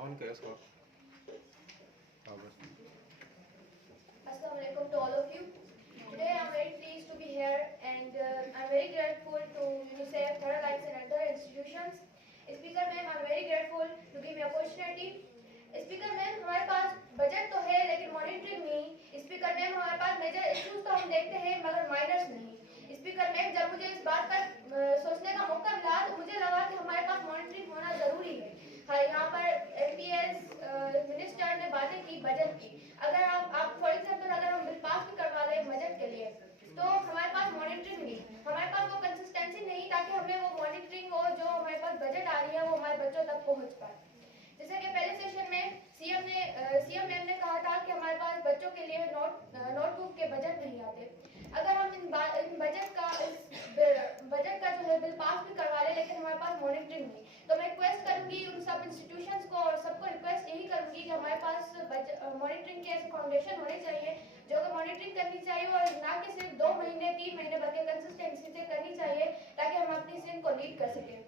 ऑन करो इसको। all of you. Today I'm very pleased to be here and I'm very grateful to UNICEF, Third Alliance and other institutions. Speaker ma'am, I'm very grateful to give me opportunity. Speaker ma'am, हमारे पास budget तो है लेकिन monitoring नहीं। Speaker ma'am, हमारे पास major issues तो हम देखते हैं मगर माइनर्स नहीं। स्पीकर मैम, जब मुझे इस बात पर सोचने का मौका मिला तो मुझे लगा कि हमारे पास मॉनिटरिंग होना जरूरी है। हाँ, यहाँ पर एमपीएस मिनिस्टर ने बातें की बजट की। अगर आप फॉर एग्जाम्पल अगर हम बिल पास भी करवा रहे बजट के लिए तो हमारे पास मॉनिटरिंग नहीं, हमारे पास वो कंसिस्टेंसी नहीं ताकि हमें वो मॉनिटरिंग और जो हमारे पास बजट आ रही है वो हमारे बच्चों तक पहुँच पाए। जैसे कि पहले सेशन में सीएम मैम ने कहा था कि हमारे पास बच्चों के लिए नोटबुक के बजट नहीं आते। अगर हम इन बजट का जो है बिल पास भी करवा ले लेकिन हमारे पास मॉनिटरिंग नहीं, तो मैं रिक्वेस्ट करूंगी उन सब इंस्टीट्यूशंस को और सबको रिक्वेस्ट यही करूंगी कि हमारे पास मॉनिटरिंग के ऐसे फाउंडेशन होने चाहिए जो कि मॉनिटरिंग करनी चाहिए और ना कि सिर्फ 2 महीने 3 महीने बल्कि कंसिस्टेंसी से करनी चाहिए ताकि हम अपनी सिंध को लीड कर सकें।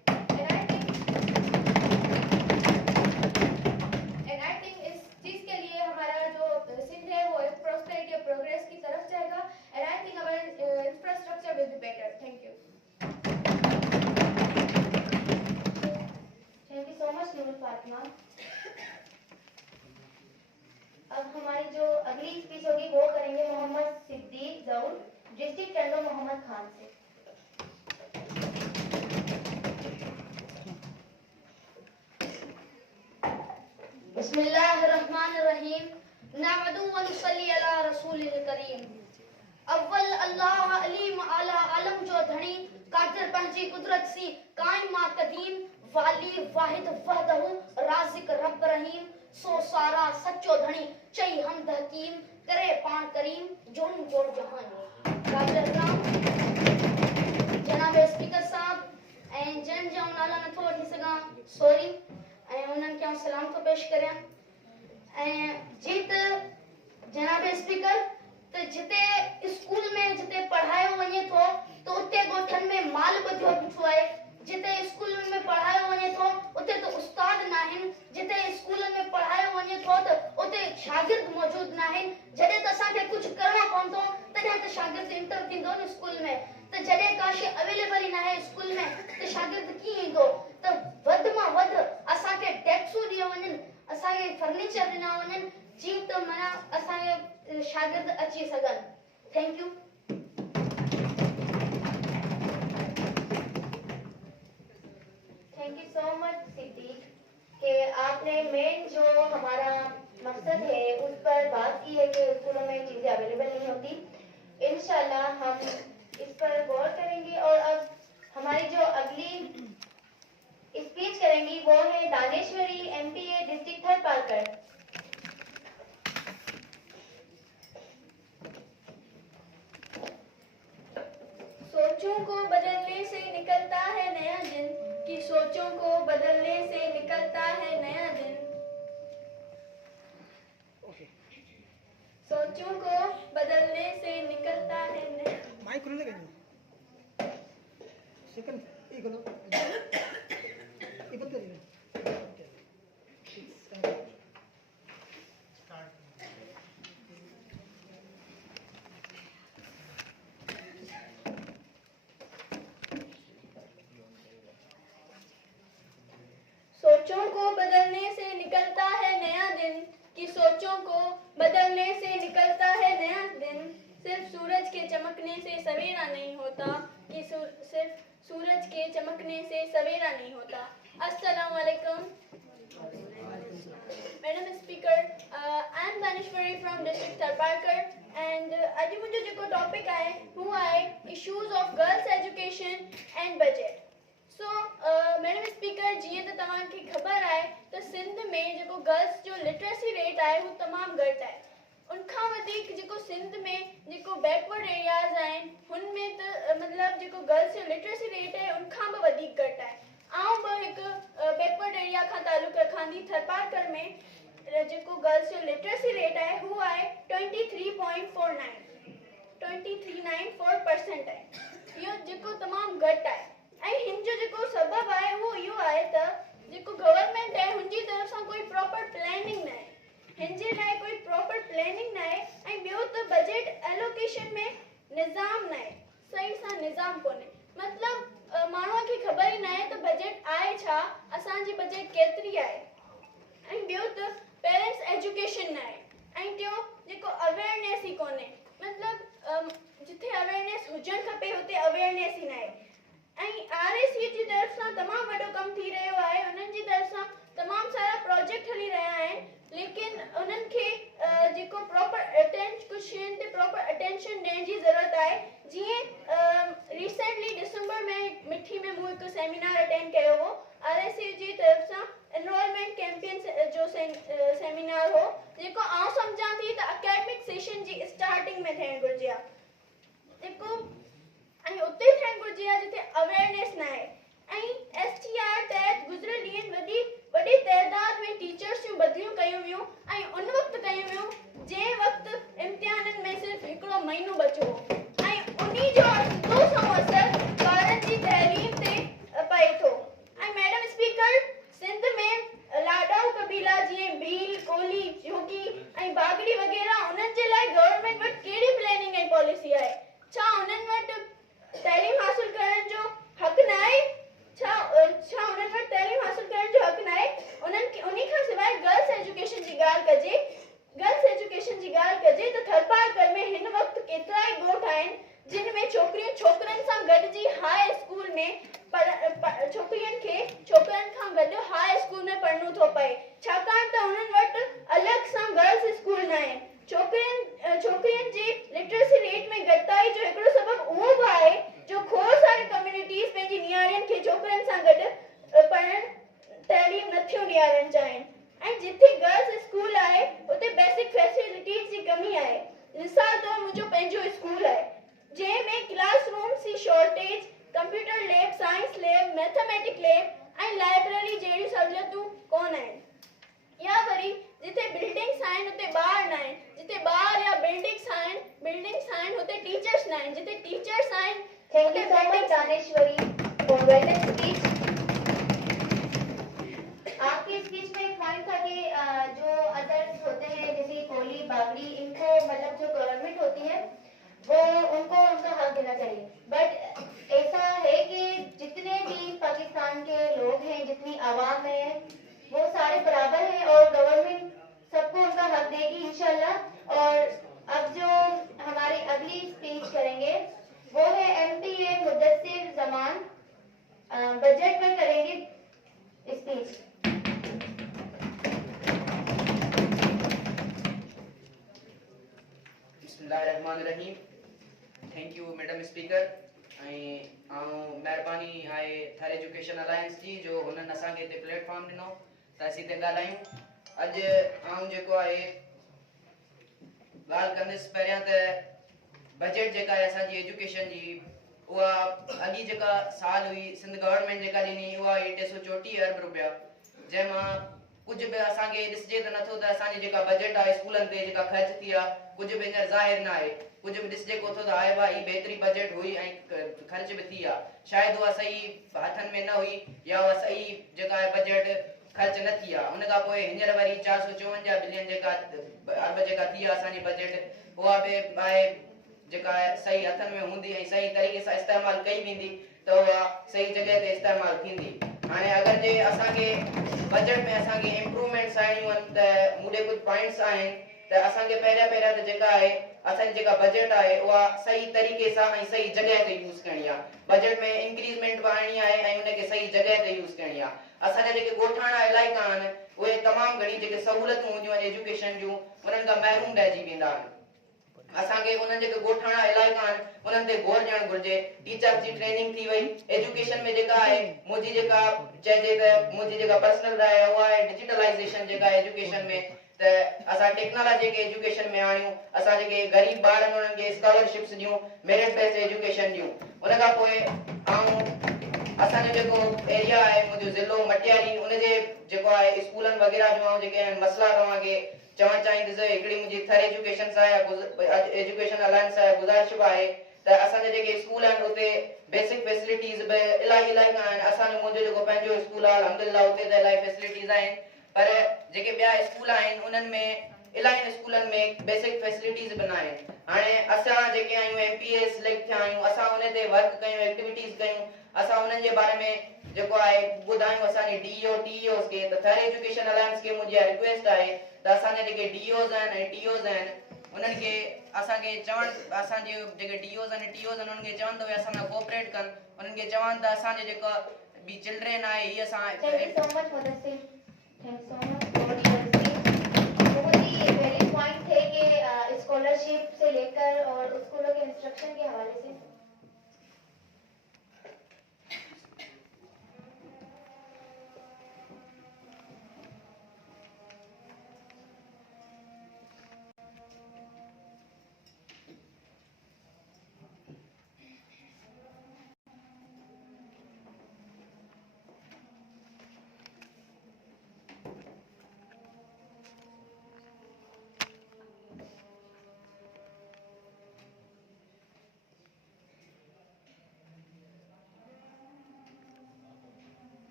प्रोग्रेस की तरफ जाएगा and I think our infrastructure will be better. Thank you. Thank you so much नूर फातिमा। अब हमारी जो अगली स्पीच होगी वो करेंगे मोहम्मद सिद्दीक जौन, डिस्ट्रिक्ट टेंडर मोहम्मद खान से। बिस्मिल्लाहिर्रहमानिर्रहीम। नहमदुहु व नुसल्ली अला रसूलिल करीम। अव्वल अल्लाह अलीम आला आलम जो धणी कादिर पंहिंजी कुदरत सी कायम कदीम वाली वाहिद वहदहु राज़िक रब रहीम सो सारा सच्चो धणी चई हमद हकीम करे पाण करीम जोन जोड़ जहान। राम जनाब स्पीकर साहब ऐं जन जो नाला नथो वठी सघां सॉरी ऐं उन्हनि खे सलाम तो पेश करियां। जीत जनाब स्पीकर तो जिते स्कूल में जिते पढ़ायो वने तो उते गोठन में माल बधियो बिठो है। जिते स्कूल में पढ़ायो वने तो उते तो उस्ताद नाहिन। जिते स्कूल में पढ़ायो वने तो उते शागिर्द मौजूद नाहिन। जडे त असा के कुछ करना पवंदो तडे त शागिर्द इंटर थींदो न स्कूल में। तो जडे काशे अवेलेबल ही ना है स्कूल में तो शागिर्द की इंदो। तो वध मा वध असा के टैक्सू दियो वने, असा के फर्नीचर दिना वने जी तो मना असा के शागिर्द अची सगन। Thank you. Thank you so much Siddique कि आपने मेन जो हमारा मकसद है उस पर बात की है कि स्कूलों में चीजें अवेलेबल नहीं होती। इंशाल्लाह हम इस पर गौर करेंगे। और अब हमारी जो अगली स्पीच करेंगी वो है दानेश्वरी एमपीए डिस्ट्रिक्ट थरपारकर। सोचों को बदलने से निकलता है नया दिन कि सोचों को बदलने से निकलता है नया दिन। सोचों को बदलने से निकलता है नया माइक खुले गए सेकंड इगलो इबत करिए सोचों को बदलने से निकलता है नया दिन कि सोचों को बदलने से निकलता है नया दिन। सिर्फ सूरज के चमकने से सवेरा नहीं होता कि सिर्फ सूरज के चमकने से सवेरा नहीं होता। अस्सलाम वालेकुम। Madam speaker, I am Daneshwari from district Tharparkar and अॼु मुंहिंजो जेको टॉपिक आहे हू आहे issues of girls education and budget. So madam speaker, जीअं त तव्हांखे ख़बर आहे त सिंध में जेको गर्ल्स जो लिटरेसी रेट आहे हू तमामु घटि आहे। उनखां वधीक जेको सिंध में जेको बैकवर्ड एरियाज़ आहिनि हुन में त मतिलबु जेको गर्ल्स जो लिटरेसी रेट आहे उनखां बि वधीक घटि आहे। आउं बि हिकु बैकवर्ड एरिया खां तालुक़ु रखां थी। थरपारकर में जेको गर्ल्स जो लिटरेसी रेट आहे हू आहे 23.49% आहे। इहो जेको तमामु घटि आहे ऐं हिन जो जेको सबबु आहे उहो इहो आहे त जेको गवर्नमेंट आहे हुनजी तरफ़ सां कोई प्रॉपर प्लानिंग न आहे। हिन जे लाइ कोई प्रॉपर प्लानिंग न आहे ऐं ॿियो त बजट निज़ाम न आहे, सही सां निज़ाम कोन्हे। मतिलबु माण्हूअ खे ख़बर ई न आहे त बजट आहे छा, असांजी बजट केतिरी आहे। ऐं ॿियो त पेरेंट्स एजुकेशन न आहे, ऐं टियों जेको अवेयरनेस ई कोन्हे। मतिलबु जिथे अवेयरनेस हुजणु खपे हुते अवेयरनेस ई न आहे। ऐं RAC जी तरफ़ सां तमामु वॾो कमु थी रहियो आहे, उन्हनि जी तरफ़ सां तमामु सारा प्रोजेक्ट हली रहिया आहिनि, लेकिन उन्हनि खे जेको कुझु शयुनि ते प्रॉपर अटेंशन ॾियण जी ज़रूरत आहे। जीअं रिसेंटली दिसंबर में मिठी में मूं हिकु सेमिनार अटेंड कयो हो, RAC जी तरफ़ सां एनरोलमेंट कैंपेन जो सेमिनार हो, जेको आउं सम्झां थी त अकेडमिक सेशन जी स्टार्टिंग में थियणु घुरिजे आहे, जेको ऐं उते थियणु घुरिजे आहे जिथे अवेयरनेस न आहे। ऐं STR तहत गुज़िरियल ॾींहंनि वॾी तइदाद में टीचर्स जूं बदिलियूं कयूं वियूं ऐं उन वक़्तु कयूं वियूं जंहिं वक़्तु इम्तिहाननि में सिर्फ़ु हिकिड़ो महीनो बचियो हो, ऐं उन्ही जो सिधो सो असरु ॿारनि जी तइलीम ते पए थो। ऐं मैडम स्पीकर, सिंध में लाॾाऊ कबीला जीअं भील, कोली, जोगी ऐं बागड़ी वग़ैरह उन्हनि जे लाइ गवर्नमेंट वटि कहिड़ी प्लानिंग ऐं पॉलिसी आहे? छा उन्हनि वटि तइलीम हासिल करण जो हक़ न आहे? छा उन्हनि वटि तइलीम हासिल करण जो हक़ न आहे? उन्ही खां सवाइ गर्ल्स एजुकेशन जी ॻाल्हि कजे त थरपारकर में हिन वक़्तु केतिरा ई ॻोठ आहिनि जिन में छोकिरियूं छोकिरनि सां गॾिजी हाई स्कूल में छोकिरियुनि खे छोकिरनि खां गॾु हाई स्कूल में पढ़णो थो पए, छाकाणि त उन्हनि वटि अलॻि सां गर्ल्स स्कूल न आहिनि। छोकिरियुनि जी लिटरेसी रेट में घटिताई जो हिकिड़ो सबबु उहो बि आहे जो खोड़ सारी कम्युनिटीज़ पंहिंजी नियारियुनि खे छोकिरनि सां गॾु पढ़णु तइलीम नथियूं ॾियारणु चाहिनि। ऐं जिथे गर्ल्स स्कूल आहे उते बेसिक फैसिलिटीज़ जी कमी आहे। मिसाल तौरु मुंहिंजो पंहिंजो स्कूल आहे जंहिंमें क्लासरूम्स जी shortage, computer lab, science lab, mathematic lab ऐं लाइब्रेरी जहिड़ियूं सहूलियतूं कोन आहिनि। या वरी जिथे बिल्डिंग्स आहिनि उते ॿार न आहिनि, जिथे ॿार या बिल्डिंग्स आहिनि हुते टीचर्स न आहिनि, जिथे टीचर्स आहिनि। Thank you so much, Daneshwari, for well speech. आपकी स्पीच में एक पॉइंट था कि जो अदर्स होते हैं जैसे कोली, बागड़ी, इनको मतलब जो गवर्नमेंट होती है वो उनको उनका हक देना चाहिए। बट ऐसा है कि जितने भी पाकिस्तान के लोग हैं, जितनी आवाम है, वो सारे बराबर हैं और गवर्नमेंट सबको उनका हक देगी इंशाल्लाह। और अब जो हमारी अगली स्पीच करेंगे वो है MTA मुद्दस्सिर जमान, बजट पर करेंगे स्पीच। बिस्मिल्लाहिर्रहमानिर्रहीम। थैंक यू मैडम स्पीकर ऐं महिरबानी आहे थर एजुकेशन अलायंस जी जो हुननि असांखे हिते प्लेटफॉर्म ॾिनो त असीं हिते ॻाल्हायूं। अॼु जेको आहे ॻाल्हि कंदुसि पहिरियां त बजट जेका आहे असांजी एजुकेशन जी उहा अॻी जेका साल हुई सिंध गवर्नमेंट जेका ॾिनी उहा 334 अरब रुपया, जंहिंमां कुझु बि असांखे ॾिसिजे त नथो त असांजी जेका बजट आहे स्कूलनि ते जेका ख़र्च थी आहे कुझु बि हींअर ज़ाहिर न आहे, कुझु बि ॾिसिजे कोन थो त आहे भाई बहितरी बजट हुई ऐं ख़र्च बि थी आहे। शायदि उहा सही हथनि में न हुई या उहा सही जेका आहे बजट ख़र्च न थी आहे। उन खां पोइ हींअर वरी 454 बिलियन जेका अरब जेका थी आहे असांजी बजट उहा बि आहे जेका सही हथनि में हूंदी ऐं सही तरीक़े सां इस्तेमालु कई वेंदी त उहा सही जॻह ते इस्तेमालु थींदी। हाणे अगरि जे असांखे बजट में असांखे इम्प्रूवमेंट्स आणियूं आहिनि त मूं ॾे कुझु पॉइंट्स आहिनि त असांखे पहिरियां त जेका आहे असांजी जेका बजट आहे उहा सही तरीक़े सां ऐं सही जॻह ते यूज़ करणी आहे। बजट में इंक्रीज़मेंट बि आणणी आहे ऐं उनखे सही जॻह ते यूज़ करणी आहे। असांजा जेके ॻोठाणा इलाइक़ा आहिनि उहे तमामु घणी जेके सहूलियतूं हूंदियूं आहिनि एजुकेशन जूं उन्हनि खां महरूम रहिजी वेंदा आहिनि। असांखे उन्हनि जेके ॻोठाणा इलाइक़ा आहिनि उन्हनि ते गौर ॾियणु घुरिजे। टीचर जी ट्रेनिंग थी वई, एजुकेशन में जेका आहे मुंहिंजी जेका चइजे त मुंहिंजी जेका पर्सनल राय आहे उहा आहे डिजिटलाइज़ेशन जेका एजुकेशन में त असां टेक्नोलॉजी खे एजुकेशन में आणियूं, असां जेके ग़रीब ॿार आहिनि उन्हनि खे स्कॉलरशिप्स ॾियूं, मेरिट बेस्ड एजुकेशन ॾियूं। उन खां पोइ असांजो जेको एरिया आहे मुंहिंजो ज़िलो मटियारी उनजे जेको आहे स्कूलनि वग़ैरह जो जेके आहिनि मसइला तव्हांखे चवणु चाहींदुसि। हिकिड़ी मुंहिंजी थर एजुकेशन सां एजुकेशन अलायंस सां गुज़ारिश आहे त असांजे जेके स्कूल आहिनि उते बेसिक फैसिलिटीज़ बि इलाही आहिनि। असांजो मुंहिंजो जेको पंहिंजो स्कूल आहे अल्हम्दुलिल्लाह उते त इलाही फैसिलिटीज़ आहिनि, पर जेके ॿिया स्कूल आहिनि उन्हनि में इलाही स्कूलनि में बेसिक फैसिलिटीज़ बि न आहिनि। हाणे असां जेके आहियूं PA सिलेक्ट थिया आहियूं असां उन ते वर्क कयूं एक्टिविटीज़ कयूं असां उन्हनि जे बारे में जेको आहे ॿुधायूं असांजे DO TEOs खे त थर एजुकेशन अलायंस खे मुंहिंजी रिक्वेस्ट आहे त असांजे जेके DOs आहिनि ऐं TOs आहिनि उन्हनि खे असांखे चवण असांजे जेके DOs आहिनि TOs आहिनि उन्हनि खे चवनि त उहे असां सां कोऑपरेट कनि उन्हनि खे चवनि त असांजे जेको बि चिल्ड्रेन आहे हीअ असां Thank you so much, Mudassir. Thank you so much for your speech. बहुत ही वैलिड पॉइंट थे कि स्कॉलरशिप से लेकर और स्कूलों के इंस्ट्रक्शन के हवाले से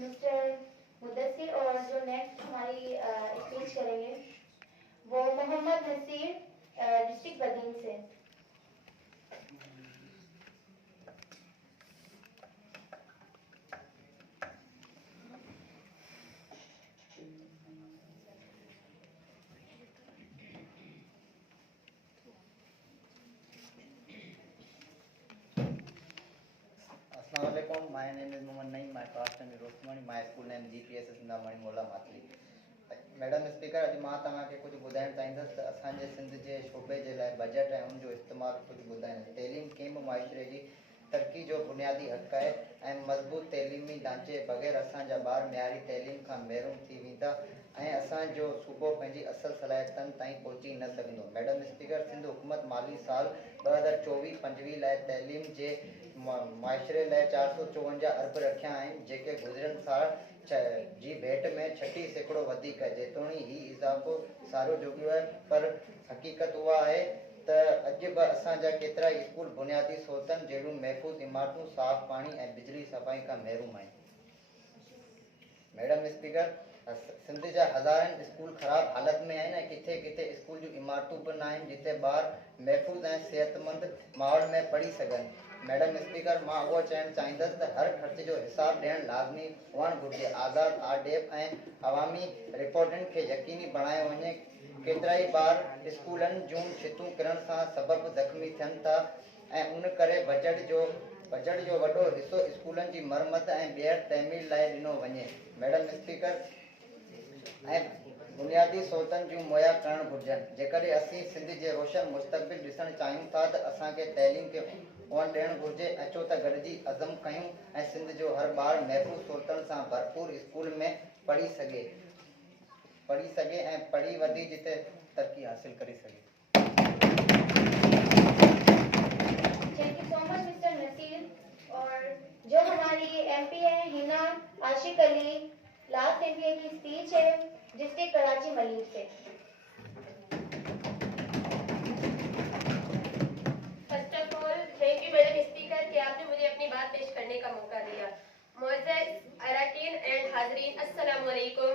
मिस्टर मुदस्सिर और जो नेक्स्ट हमारी स्पीच करेंगे वो मोहम्मद नसीर डिस्ट्रिक्ट बदीन से। Assalamualaikum. My name is Mohammad Naeem. My caste name is Rosmani. My school name GPS Sindhamani Mola Matli. Madam speaker अॼु मां तव्हांखे कुझु ॿुधाइणु चाहींदुसि त असांजे सिंध जे शोबे जे लाइ बजट ऐं उनजो इस्तेमालु कुझु ॿुधाईंदुसि। तइलीम कंहिं बि मुआशिरे जी तरक़ी जो बुनियादी हक़ आहे ऐं मज़बूत तइलीमी ढांचे बग़ैर असांजा ॿार मयारी तइलीम खां महरूम थी वेंदा ऐं असांजो सूबो पंहिंजी असुलु सलाहियतनि ताईं पहुची न सघंदो। मैडम स्पीकर सिंध हुकूमत माली साल 2024-25 लाइ तइलीम जे मुआशिरे लाइ 454 अरब रखिया आहिनि जेके गुज़िरियल साल जी भेट में 36% वधीक आहे। जेतोणीकि ही इज़ाफ़ो सारो जोॻियो आहे पर हक़ीक़त उहा आहे त अॼु बि असांजा केतिरा ई स्कूल बुनियादी सहूलियतुनि जहिड़ियूं महफ़ूज़ इमारतूं साफ़ पाणी ऐं बिजली सफ़ाई खां महरूम आहिनि। मैडम स्पीकर सिंध जा हज़ारनि स्कूल ख़राब हालत में आहिनि ऐं किथे किथे स्कूल जूं इमारतूं बि न आहिनि जिते ॿार महफ़ूज़ ऐं सिहतमंद माहौल में पढ़ी सघनि। मैडम स्पीकर मां उहो चवणु चाहींदुसि त हर ख़र्च जो हिसाब ॾियणु लाज़मी हुअणु घुरिजे। आज़ाद आरडीएफ ऐं अवामी रिपोर्टनि खे यकीनी बणायो वञे। केतिरा ई ॿार स्कूलनि जूं छितूं किरण सां सबबु ज़ख़्मी थियनि था ऐं उन करे बजट जो वॾो हिसो स्कूलनि जी मरम्मत ऐं ॿीहर तइमीर लाइ ॾिनो वञे। मैडम स्पीकर ऐं बुनियादी सहूलियतुनि जूं मुहैया करणु घुरिजनि। जेकॾहिं असीं सिंध जे रोशन मुस्तक़बिल ॾिसणु चाहियूं था त असांखे तइलीम खे उवण ॾियणु घुरिजे। अचो त गॾिजी अज़म कयूं ऐं सिंध जो हर ॿार महफ़ूज़ सहूलियतुनि सां भरपूर स्कूल में पढ़ी सघे ऐं पढ़ी वधी जिते तरक़ी हासिल करे सघे। Thank you so much mister Nasir. और जो हमारी एमपी है हिना आशिक अली, लास्ट एमपी की स्पीच है डिस्ट्रिक्ट कराची मलिक से। First of all thank you madam speaker कि आपने मुझे अपनी बात पेश करने का मौका दिया। मुअज़्ज़ज़ अरकान एंड हाज़रीन, अस्सलाम वालेकुम।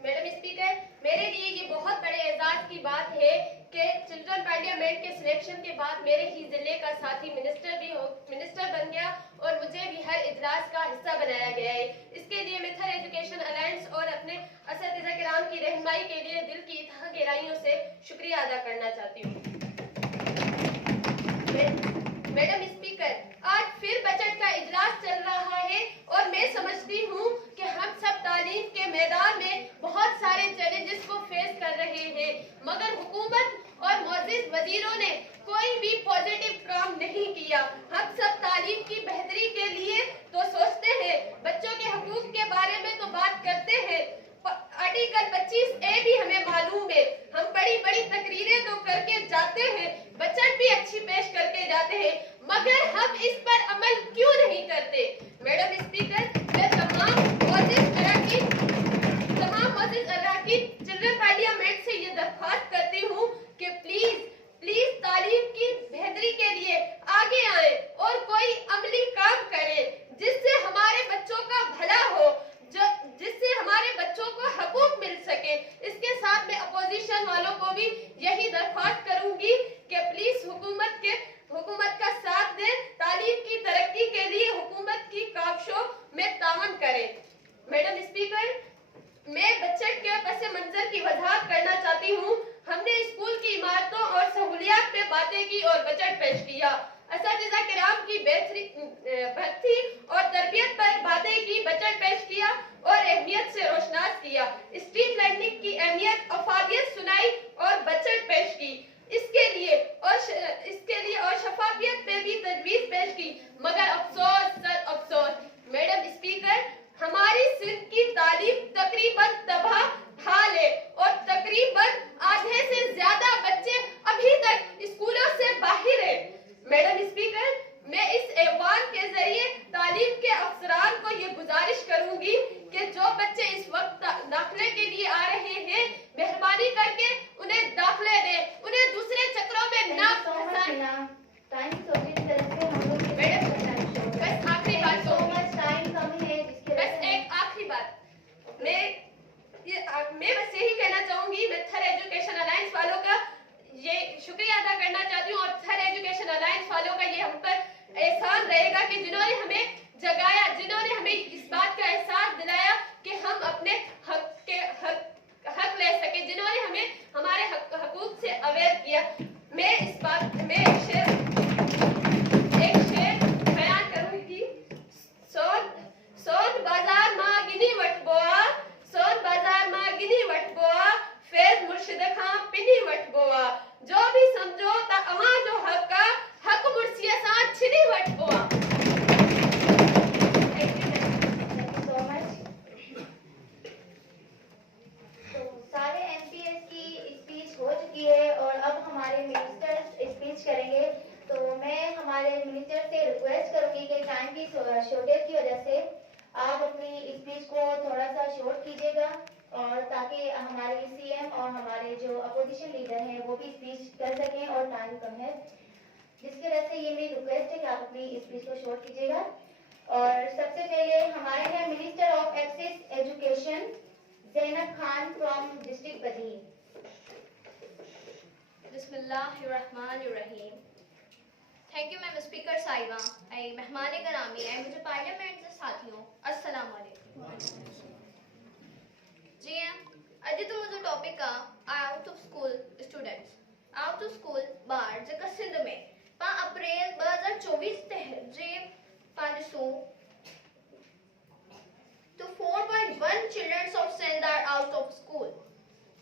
मैडम स्पीकर, मेरे लिए ये बहुत बड़े एजाज की बात है कि चिल्ड्रन पार्लियामेंट के सिलेक्शन के बाद मेरे ही जिले का साथी मिनिस्टर बन गया और मुझे भी हर इजलास का हिस्सा बनाया गया है। इसके लिए मैं थर एजुकेशन अलायंस और अपने असतिज़ा किराम की रहनुमाई के लिए दिल की तह गहराइयों से शुक्रिया अदा करना चाहती हूँ। मैडम स्पीकर, आज फिर बजट का इजलास चल रहा है और मैं समझती हूँ कि हम सब तालीम के मैदान में बहुत सारे चैलेंजेस को फेस कर रहे हैं, मगर हुकूमत और मुअज़्ज़िज़ वज़ीरों ने कोई भी पॉजिटिव काम नहीं किया। हम सब तालीम की बेहतरी के लिए तो सोचते हैं, बच्चों के हुकूक के बारे में तो बात करते हैं। आर्टिकल 25A भी हमें मालूम है। हम बड़ी बड़ी तकरीरें तो करके जाते हैं, बजट भी अच्छी पेश करके जाते हैं, मगर हम इस पर अमल क्यों नहीं करते? मैडम स्पीकर, मैं तमाम मुअज़्ज़िज़ अरकान चिल्ड्रन पार्लियामेंट से ये दरख्वास्त करती हूँ कि प्लीज तालीम की बेहतरी के लिए आगे आए और कोई अमली काम करें जिससे हमारे बच्चों का भला हो, जिससे हमारे बच्चों को हकूक मिल सके। इसके साथ मैं अपोजिशन वालों को भी यही दरख्वास्त करूंगी कि प्लीज हुकूमत का साथ दें, तालीम की तरक्की के लिए हुकूमत की काविशों में तावन करें। मैडम स्पीकर, मैं बजट के पस मंजर की वजाहत करना चाहती हूँ। हमने स्कूल की इमारतों और सहूलियात पे बातें की और बजट पेश किया। असतिज़ा किराम की भर्ती और तरबियत पर बातें की, बजट पेश किया और अहमियत से रोशनास किया। स्ट्रीट लाइटिंग की अहमियत, अफादियत सुनाई और बजट पेश की। इसके लिए और शफाफियत पे भी तजवीज पेश की, मगर अफसोस सर अफसोस। मैडम स्पीकर, हमारी सिंध की तालीम तकरीबन तबाह हाल है और तकरीबन आधे से ज्यादा बच्चे अभी तक स्कूलों से बाहर हैं। मैडम स्पीकर, मैं इस ऐवान के जरिए तालीम के अफसरान को ये गुजारिश करूंगी कि जो बच्चे इस वक्त दाखिले के लिए आ रहे हैं, मेहरबानी करके उन्हें दाखिले दें, उन्हें दूसरे चक्रों में ना फंसाएं। बस आखिरी बात, बस एक आखिरी बात, मैं बस यही कहना चाहूंगी, मैं थर एजुकेशन अलायंस वालों का ये शुक्रिया अदा करना चाहती हूँ और थर एजुकेशन अलायंस वालों का ये हम पर एहसान रहेगा कि जिन्होंने हमें जगाया, जिन्होंने हमें इस बात का एहसास दिलाया कि हम अपने हक ले सके, जिन्होंने हमें हमारे हकूक से अवेयर किया। मैं इस बात में एक शेर बयान करूंगी। सोन बाजार मागिनी वटबोआ, सोन बाजार मागिनी वटबोआ, फैज मुर्शिद खां पिनी वटबोआ, जो भी समझो ता अवां जो हक मुर्शिद सां छिनी वटबोआ। सारे एमपीएस की स्पीच हो चुकी है और अब हमारे मिनिस्टर स्पीच करेंगे। तो मैं हमारे मिनिस्टर से रिक्वेस्ट करूंगी कि टाइम की शॉर्टेज की वजह से आप अपनी स्पीच को थोड़ा सा शॉर्ट कीजिएगा और ताकि हमारे सीएम और हमारे जो अपोजिशन लीडर हैं वो भी स्पीच कर सकें और टाइम कम है, जिसकी वजह से ये मेरी रिक्वेस्ट है कि आप अपनी स्पीच को शॉर्ट कीजिएगा। और सबसे पहले हमारे हैं minister of access education Zainab Khan from district Badin. बिस्मिल्लाहिर्रहमानिर्रहीम। थैंक यू मैम स्पीकर साहिबा, मेहमान करामी, मुझे पार्लियामेंट से साथियों, अस्सलाम वालेकुम। जी अॼु तो मुझे टॉपिक आहे out of school students, out of school ॿार जेका सिंध में पा अप्रैल 2024 ते जे पांचसू तो 4.1 children of Sindh are out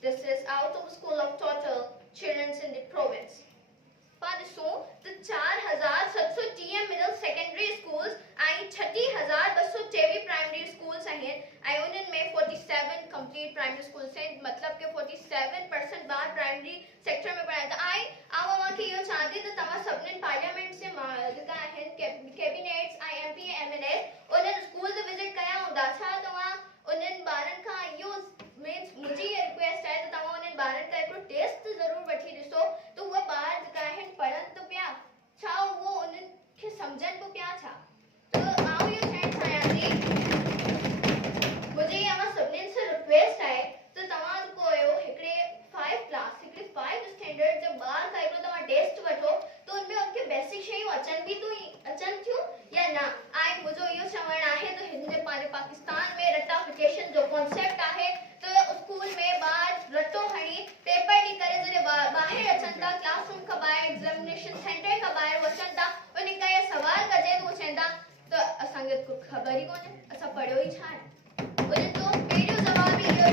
This is out of a school of total children in the province. पाँचों तो 4,700 TM middle secondary schools आई 30,223 primary schools हैं आई उनमें 47 complete primary schools हैं मतलब के 47% बार primary sector में पढ़ाया था आई अब वहाँ की यो चाहती तो तमाम सबने parliament से का है cabinets IMP MNS उन्हें schools visit किया होता था तो वहाँ उन्हें बारन का यो मुझे ये रिक्वेस्ट है तो तमाम उन्हें बारन का एक टेस्ट जरूर बैठी दिसो तो वो बार का है पढ़न तो प्या छा वो उन्हें के समझन को प्या छा तो आओ ये फ्रेंड्स आया थी मुझे यहाँ सबने से रिक्वेस्ट है तो तमाम को यो हिकड़े 5 क्लास हिकड़े 5 स्टैंडर्ड जब बार का एक तमाम टेस्ट बैठो तो उनमें उनके बेसिक शे अचन भी तो अचन क्यों या ना आई मुझे यो समझ आहे तो हिंदे पारे पाकिस्तान में रटाफिकेशन जो कॉन्सेप्ट आहे तो स्कूल में बार रटो हणी पेपर नी करे जरे बाहर अचंदा क्लासरूम का बाहर एग्जामिनेशन सेंटर का बाहर वचंदा उन्हें का ये सवाल का जे वो चंदा तो असंगत को खबर ही कोने असा पढ़ो ही छा उन्हें तो वीडियो जवाब ही यो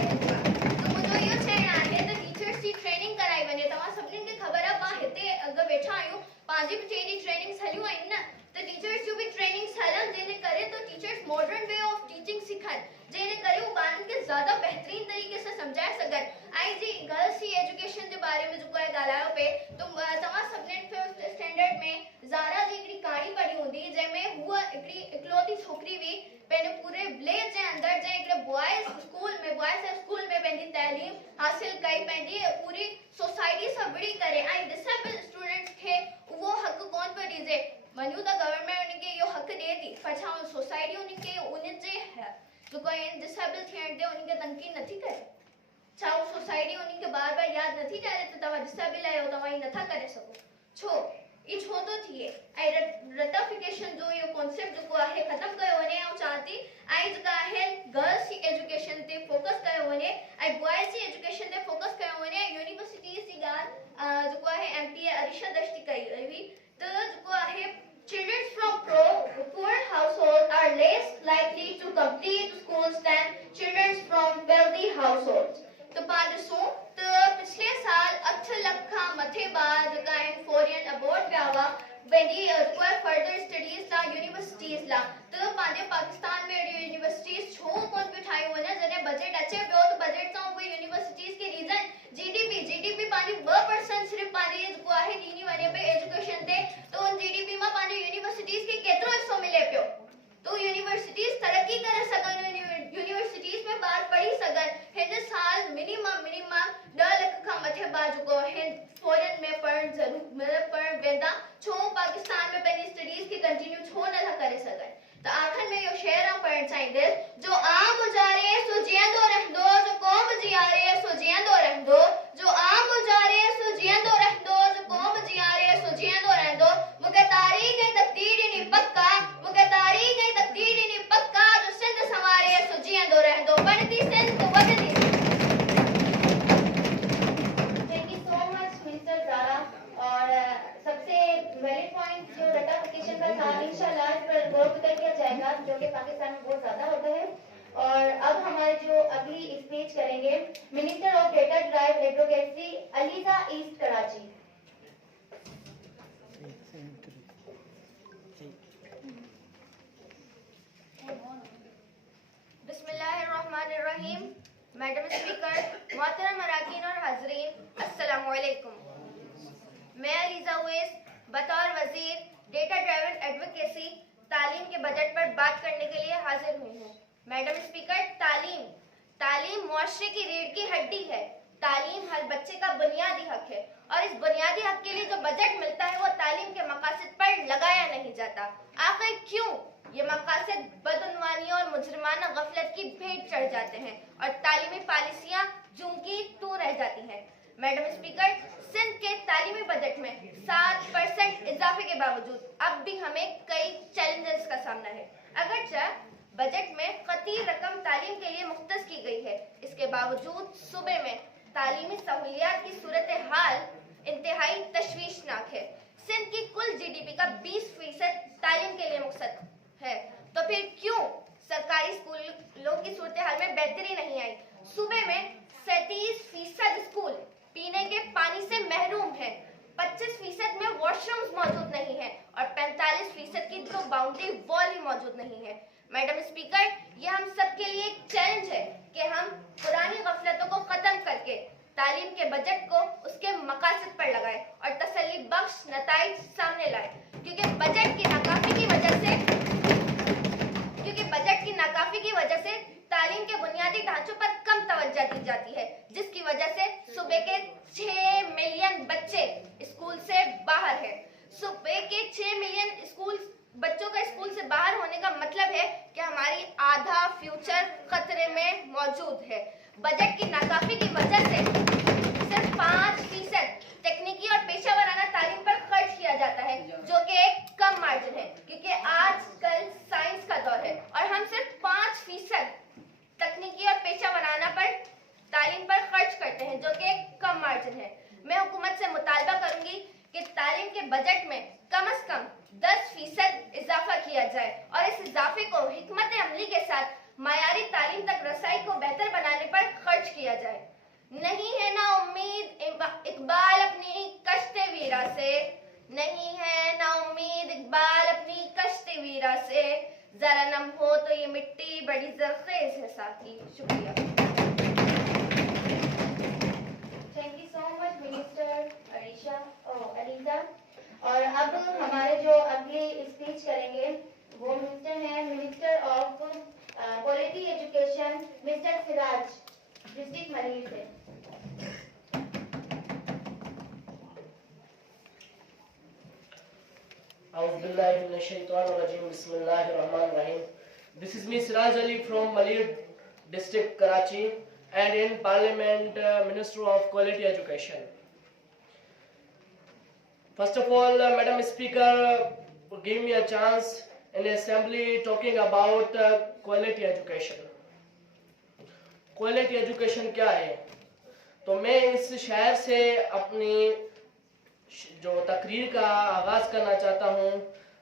तो मुझे यो छेना है तो टीचर्स की ट्रेनिंग कराई बने तमा सबने के खबर है पा हेते अगर बैठा आयो पांजी बचेरी ट्रेनिंग सलियो आई ना तो टीचर्स जो भी ट्रेनिंग सालन जेने करे तो teachers modern way of teaching सिखान जेने करे वो बारन के ज्यादा बेहतरीन तरीके से समझा सकन आई जी गर्ल्स की एजुकेशन के बारे में जो कोई गालायो पे तो तमा सबने 5th स्टैंडर्ड में जारा जी एकड़ी कहानी पढ़ी होंदी जेमे हुआ एकड़ी इकलौती छोकरी भी पेने पूरे विलेज के अंदर जे एकड़े बॉयज स्कूल में पेंदी तालीम हासिल कई पेंदी पूरी सोसाइटी से बड़ी करे आई डिसेबल स्टूडेंट्स के वो हक कौन पर दीजे मनु द गवर्नमेंट उनके यो हक दे दी पछा सोसाइटी उनके उन्हें जे है जो कोई डिसेबल थियन दे उनके तंकी नथी करे चाउ सोसाइटी उनके बार-बार याद नथी करे तो तवा डिसेबल आयो तवा ही नथा करे सको छो ई छो तो थिए आई रटाफिकेशन जो यो कांसेप्ट जो को आहे खत्म कयो वने आउ चाहती आई जो आहे गर्ल्स की एजुकेशन ते फोकस कयो वने आई बॉयज की एजुकेशन ते फोकस कयो वने यूनिवर्सिटीज की गाल जो को आहे एमपी अरिशा दृष्टि कई हुई तो जो को आहे children from poor households are less likely to complete schools than children from wealthy households तो पादसों तो पिछले साल 8 लाख मथे बाद का फॉरेन अबॉर्ड व्यावा वेदी कोई फर्दर स्टडीज ला यूनिवर्सिटीज ला तो पादे पाकिस्तान में यूनिवर्सिटीज छो कौन बिठाई हो ना जने बजट अच्छे पे तो बजट सा वो यूनिवर्सिटीज के रीजन जीडीपी पानी 2% सिर्फ पानी को आहे दीनी वाले पे एजुकेशन थे तो उन जीडीपी में पानी यूनिवर्सिटीज के केतरो हिस्सो मिले पियो तो यूनिवर्सिटीज तरक्की करे सकन यूनिवर्सिटीज में बात पढ़ी सकन हिंद साल मिनिमम 10 लाख का मथे बाजू को हिंद फॉरेन में पढ़ जरूर मतलब पढ़ वेदा छो पाकिस्तान में पहली स्टडीज की कंटिन्यू छो न था करे सकन तो आखिर में यो शेर पढ़ना चाहिए जो आम गुजारे सो जियंदो रहंदो जो कौम जियारे सो जियंदो रहंदो जो आम गुजारे सो जियंदो रहंदो जो कौम जियारे सो जियंदो रहंदो मुके तारीख है तकदीर नी पक्का मुके तारीख है तकदीर नी पक्का जो सिंध सवारे सो जियंदो रहंदो बनती सिंध को वदती thank you so much mister Zara और सबसे वैलिड पॉइंट जो रटाफिकेशन का था इंशाल्लाह इस पर गौर किया जाएगा जो कि पाकिस्तान में बहुत ज्यादा होता है और अब हमारे जो अगली स्पीच करेंगे minister of data drive advocacy ELISA east Karachi बिस्मिल्लाहिर्रहमानिर्रहीम मैडम स्पीकर मोहतरम अराकीन और हाजरीन अस्सलाम वालेकुम मैं अलीजा उवैस बतौर वजीर डेटा ड्राइवन एडवोकेसी तालीम के बजट पर बात करने के लिए हाजिर हुई हूँ मैडम स्पीकर तालीम मुआशरे की रीढ़ की हड्डी है तालीम हर बच्चे का बुनियादी हक है और इस बुनियादी हक के लिए जो बजट मिलता है वो तालीम के मकासद पर लगाया नहीं जाता आखिर क्यों ये मकासद बदउनवानी और मुजरिमाना गफलत की भेंट चढ़ जाते हैं और तालीमी पॉलिसियां जूं की तू रह जाती हैं मैडम स्पीकर सिंध के तालीमी बजट में 7% इजाफे के बावजूद अब भी हमें कई चैलेंजेस का सामना है अगरचे बजट में कती रकम तालीम के लिए मुख्तस की गई है इसके बावजूद सूबे में तालीमी सहूलियात की सूरत हाल इंतहाई तशवीशनाक है सिंध की कुल जीडीपी का 20% तालीम के लिए मुख्तस है तो फिर क्यों सरकारी स्कूलों की सूरत हाल में बेहतरी नहीं आई सूबे में 37% स्कूल पीने के पानी से महरूम है, 25% में वॉशरूम्स मौजूद नहीं है और 45% की तो बाउंड्री वॉल ही मौजूद नहीं है। मैडम स्पीकर, ये हम सब के लिए एक चैलेंज है कि हम पुरानी गफलतों को खत्म करके तालीम के बजट को उसके मकासद पर लगाए और तसल्ली बख्श नताइज सामने लाए, क्योंकि बजट की नाकाफी की वजह से तालीम के बुनियादी ढांचों पर कम तवज्जो दी जाती है, जिसकी वजह से सूबे के 6 मिलियन बच्चे स्कूल से बाहर है। सूबे के 6 मिलियन बच्चों का स्कूल से बाहर होने का मतलब है कि हमारी आधा फ्यूचर खतरे में मौजूद है। बजट की नाकाफी की वजह से सिर्फ 5% तकनीकी और पेशा वराना तालीम पर खर्च किया जाता है, जो कि एक कम मार्जिन है, क्योंकि आजकल साइंस का दौर है और हम सिर्फ 5% तकनीकी और पेशा वराना पर तालीम पर खर्च करते हैं, जो कि एक कम मार्जिन है। मैं हुकूमत से मुतालबा करूंगी कि तालीम के बजट में कम से कम 10% इजाफा किया जाए और इस इजाफे को हिकमत अमली के साथ मायारी तालीम तक रसाई को बेहतर बनाने पर खर्च किया जाए। नहीं है ना उम्मीद इकबाल अपनी कश्ते वीरा से, नहीं है ना उम्मीद इकबाल अपनी कश्ते वीरा से, जरा नम हो तो ये मिट्टी बड़ी जरखेज है साथी। शुक्रिया। Thank you so much minister ELISA. और अब हमारे जो अगली स्पीच करेंगे वो मिनिस्टर हैं, minister of quality education mister Siraj, district Malir से। This is me Siraj Ali from Malir district Karachi and in Parliament Minister of Quality Education. First of all, Madam Speaker, give me a chance in the Assembly talking about quality education. Quality education क्या है? तो मैं इस शहर से अपनी जो तकरीर का आगाज करना चाहता हूँ।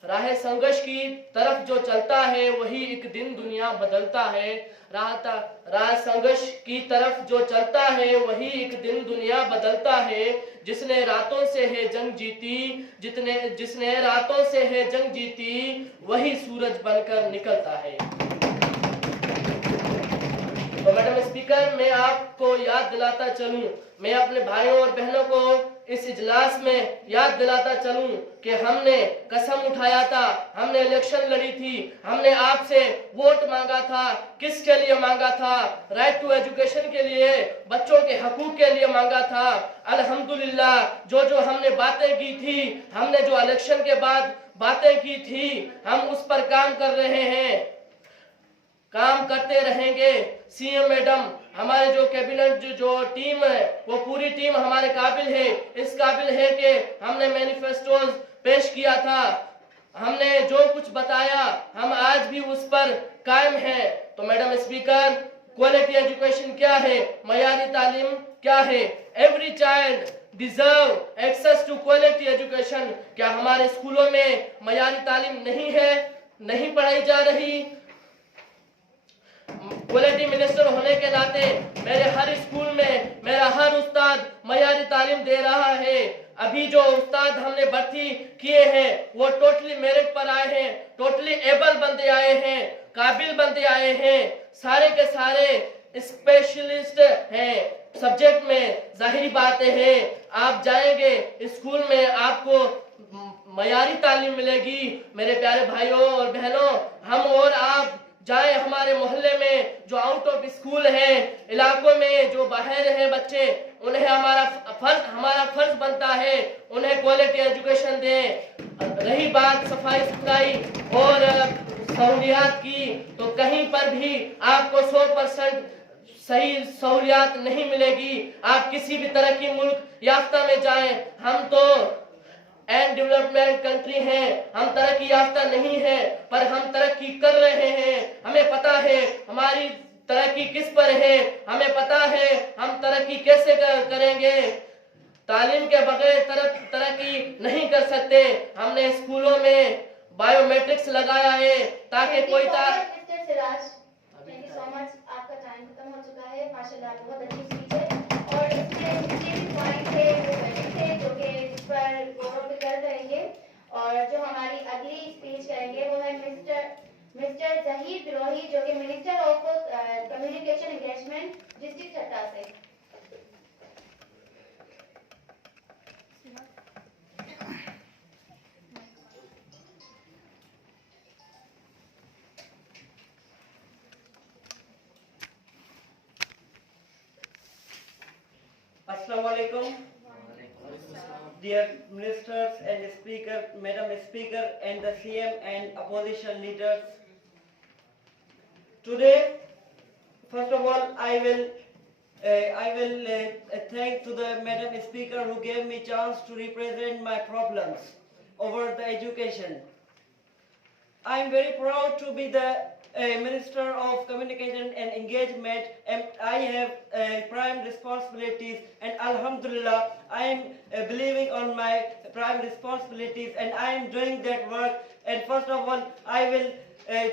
राह संघर्ष की तरफ जो चलता है वही एक दिन दुनिया बदलता है। राह संघर्ष की तरफ जो चलता है वही एक दिन दुनिया बदलता है। जिसने रातों से है जंग जीती, जिसने रातों से है जंग जीती, वही सूरज बनकर निकलता है। तो मैडम स्पीकर, मैं आपको याद दिलाता चलूं, मैं अपने भाइयों और बहनों को इस इजलास में याद दिलाता चलूं कि हमने कसम उठाया था, हमने इलेक्शन लड़ी थी, हमने आपसे वोट मांगा था। किसके लिए मांगा था? राइट टू एजुकेशन के लिए, बच्चों के हकूक के लिए मांगा था। अल्हम्दुलिल्लाह, जो हमने बातें की थी, हमने जो इलेक्शन के बाद बातें की थी, हम उस पर काम कर रहे हैं, काम करते रहेंगे। सीएम मैडम, हमारे जो कैबिनेट जो टीम है वो पूरी टीम हमारे काबिल है, इस काबिल है कि हमने मैनिफेस्टो पेश किया था, हमने जो कुछ बताया हम आज भी उस पर कायम हैं। तो मैडम स्पीकर, क्वालिटी एजुकेशन क्या है? मयारी तालीम क्या है? Every child deserve access to quality education. क्या हमारे स्कूलों में मयारी तालीम नहीं है, नहीं पढ़ाई जा रही? क्वालिटी मिनिस्टर होने के नाते मेरे हर स्कूल में मेरा हर उस्ताद मयारी तालीम दे रहा है। अभी जो उस्ताद हमने भर्ती किए हैं वो टोटली मेरिट पर आए हैं, टोटली एबल बंदे आए हैं, काबिल बंदे आए हैं, सारे के सारे स्पेशलिस्ट हैं सब्जेक्ट में। जाहिर बातें हैं, आप जाएंगे स्कूल में आपको मयारी तालीम मिलेगी। मेरे प्यारे भाइयों और बहनों, हम और आप जाए हमारे मोहल्ले में जो आउट ऑफ स्कूल है, इलाकों में जो बाहर हैं बच्चे, उन्हें हमारा फर्ज बनता है उन्हें क्वालिटी एजुकेशन दें। रही बात सफाई सुथराई और सहूलियात की, तो कहीं पर भी आपको 100% सही सहूलियात नहीं मिलेगी। आप किसी भी तरह की मुल्क याफ्ता में जाएं, हम तो एंड डेवलपमेंट कंट्री हैं, हम तरक्की याफ्ता नहीं है, पर हम तरक्की कर रहे हैं। हमें पता है हमारी तरक्की किस पर है, हमें पता है हम तरक्की कैसे करेंगे। तालीम के बगैर तरक्की नहीं कर सकते। हमने स्कूलों में बायोमेट्रिक्स लगाया है ताकि कोई थैंक यू सो मच, आपका टाइम खत्म हो चुका है। माशाल्लाह, बहुत अच्छी स्पीच है। और जो हमारी अगली स्पीच करेंगे वो है मिस्टर जहीर बिरोही, जो कि minister of communication engagement district चट्टा से। Assalamualaikum. Dear ministers and speaker, Madam Speaker and the CM and opposition leaders. Today, first of all, I will thank to the Madam Speaker who gave me chance to represent my problems over the education. I am very proud to be the Minister of Communication and Engagement, and I have prime responsibilities, and Alhamdulillah I am believing on my prime responsibilities and I am doing that work. And first of all I will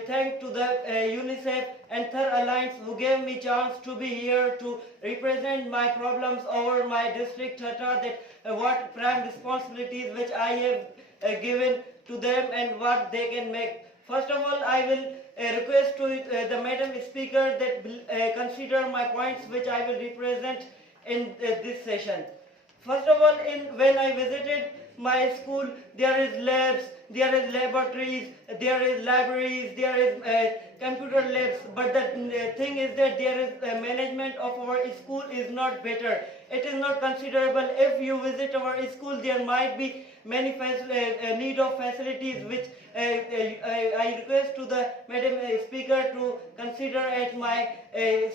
thank to the UNICEF and Third Alliance who gave me chance to be here to represent my problems over my district Thatta, that what prime responsibilities which I have given to them and what they can make. First of all, I will request to the Madam Speaker that consider my points which I will represent in this session. First of all, when I visited my school, there is labs, there is laboratories, there is libraries, there is computer labs, but the thing is that there is management of our school is not better. It is not considerable. If you visit our school, there might be many need of facilities which I request to the Madam Speaker to consider at my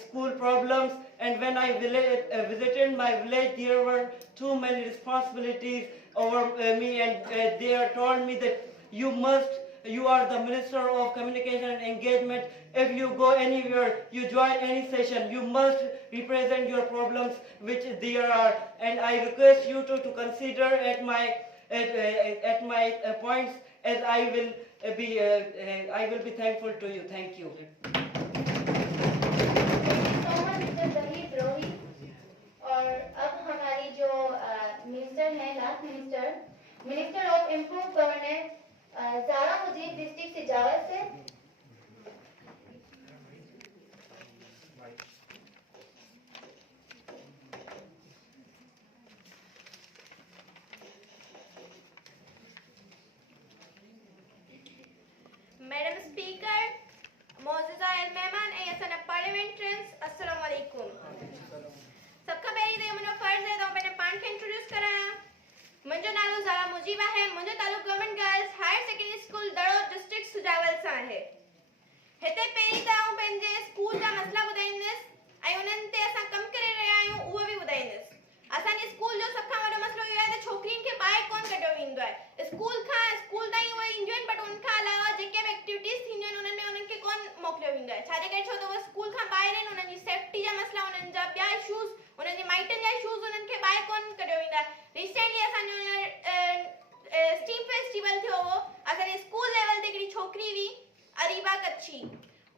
school problems. And when I visited my village, there were too many responsibilities over me, and they told me that you are the Minister of Communication and Engagement. If you go anywhere, you join any session, you must represent your problems which there are. And I request you to consider at my points, as I will be thankful to you. Thank you. और अब हमारी जो minister हैं, last minister of improve governance Zara Mujeeb district Sujawal से। Madam speaker, मोअज़्ज़िज़ा मेहमान ऐं असांजा पार्लियामेंट्रियंस, अस्सलामु अलैकुम। सबका पहिरीं त मुंहिंजो फर्ज़ आहे त मां पंहिंजे पाण खे इंट्रोड्यूस करायां। मुंहिंजो नालो ज़ारा मुजीब आहे। मुंहिंजो तालुक़ु government girls higher secondary school Daro district Sujawal सां आहे। हिते पहिरीं त आउं पंहिंजे स्कूल जा मसला ॿुधाईंदसि ऐं उन्हनि ते असां कमु करे रहिया आहियूं उहो बि ॿुधाईंदसि। असांजे स्कूल जो सभ खां वॾो मसलो इहो आहे त छोकिरियुनि खे ॿाहिरि कोन कढियो वेंदो आहे। स्कूल ताईं उहे ईंदियूं आहिनि, बट उनखां अलावा जेके बि एक्टिविटीज़ थींदियूं आहिनि उन्हनि में उन्हनि खे कोन मोकिलियो वेंदो आहे। छाजे करे? छो त उहे स्कूल खां ॿाहिरि आहिनि, उन्हनि जी सेफ्टी जा मसला, उन्हनि जा ॿिया इशूज़, उन्हनि जे माइटनि जा इशूज़ उन्हनि खे ॿाहिरि कोन कढियो वेंदो आहे। रिसेंटली असांजो स्टीम फेस्टिवल थियो हो। असांजे स्कूल लेवल ते हिकिड़ी छोकिरी हुई अरीबा कच्छी।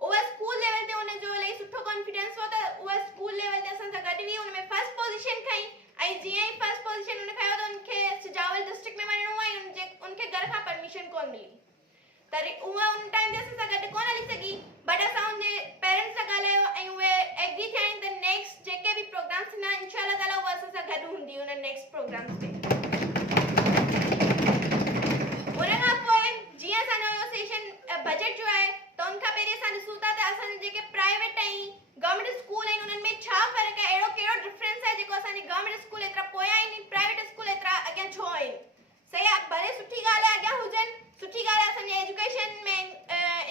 उहा स्कूल लेवल ते उनजो इलाही सुठो कॉन्फिडेंस हो त उहा स्कूल लेवल ते असां सां गॾु हुई, उन में फर्स्ट पोजीशन खई ऐं जीअं ई फर्स्ट पोजीशन उन खयो त उनखे सिजावल डिस्ट्रिक्ट में वञिणो हुओ ऐं उनखे घर खां परमिशन कोन मिली। त उहा उन टाइम ते असां सां गॾु कोन हली सघी, बट असां उनजे पेरेंट्स सां ॻाल्हायो ऐं उहे एग्री थिया आहिनि त नेक्स्ट जेके बि प्रोग्राम्स थींदा आहिनि इंशाअल्लाह ताला उहा असां सां गॾु हूंदी उन नेक्स्ट प्रोग्राम्स ते। उनखां पोइ जीअं असांजो इहो सेशन बजट जो आहे त उनखां पहिरीं असां ॾिसूं था त असांजे जेके प्राइवेट ऐं गवर्नमेंट स्कूल आहिनि उन्हनि में छा फ़र्क़ु आहे, अहिड़ो कहिड़ो डिफरेंस आहे जेको असांजे गवर्नमेंट स्कूल एतिरा पोयां आहिनि, प्राइवेट स्कूल एतिरा अॻियां छो आहिनि। सही आहे, भले सुठी ॻाल्हि आहे अॻियां हुजनि, सुठी ॻाल्हि आहे असांजे एजुकेशन में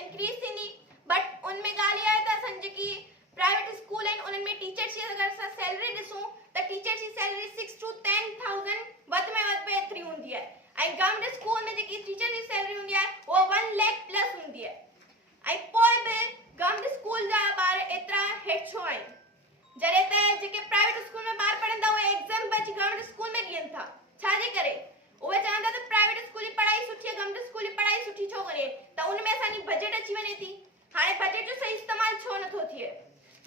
इंक्रीज़ थींदी, बट उन में ॻाल्हि इहा आहे त असांजी जेकी प्राइवेट स्कूल आहिनि उन्हनि में टीचर्स जी अगरि असां सैलरी ॾिसूं त टीचर्स जी सैलरी 6 to 10,000 वधि में वधि एतिरी हूंदी आहे ऐं गवर्नमेंट स्कूल में जेकी टीचर जी सैलरी हूंदी आहे उहा 1 लाख प्लस हूंदी आहे। ऐं पोइ बि गवर्नमेंट स्कूल जा ॿार एतिरा हेठि छो आहिनि, जॾहिं त जेके प्राइवेट स्कूल में ॿार पढ़नि था उहे एग्ज़ाम बची गवर्नमेंट स्कूल में ॾियनि था। छाजे करे? उहे चवनि था त प्राइवेट स्कूल जी पढ़ाई सुठी आहे, गवर्नमेंट स्कूल जी पढ़ाई सुठी छो कोन्हे, त उन में असांजी बजट अची वञे थी। हाणे बजट जो सही इस्तेमालु छो नथो थिए?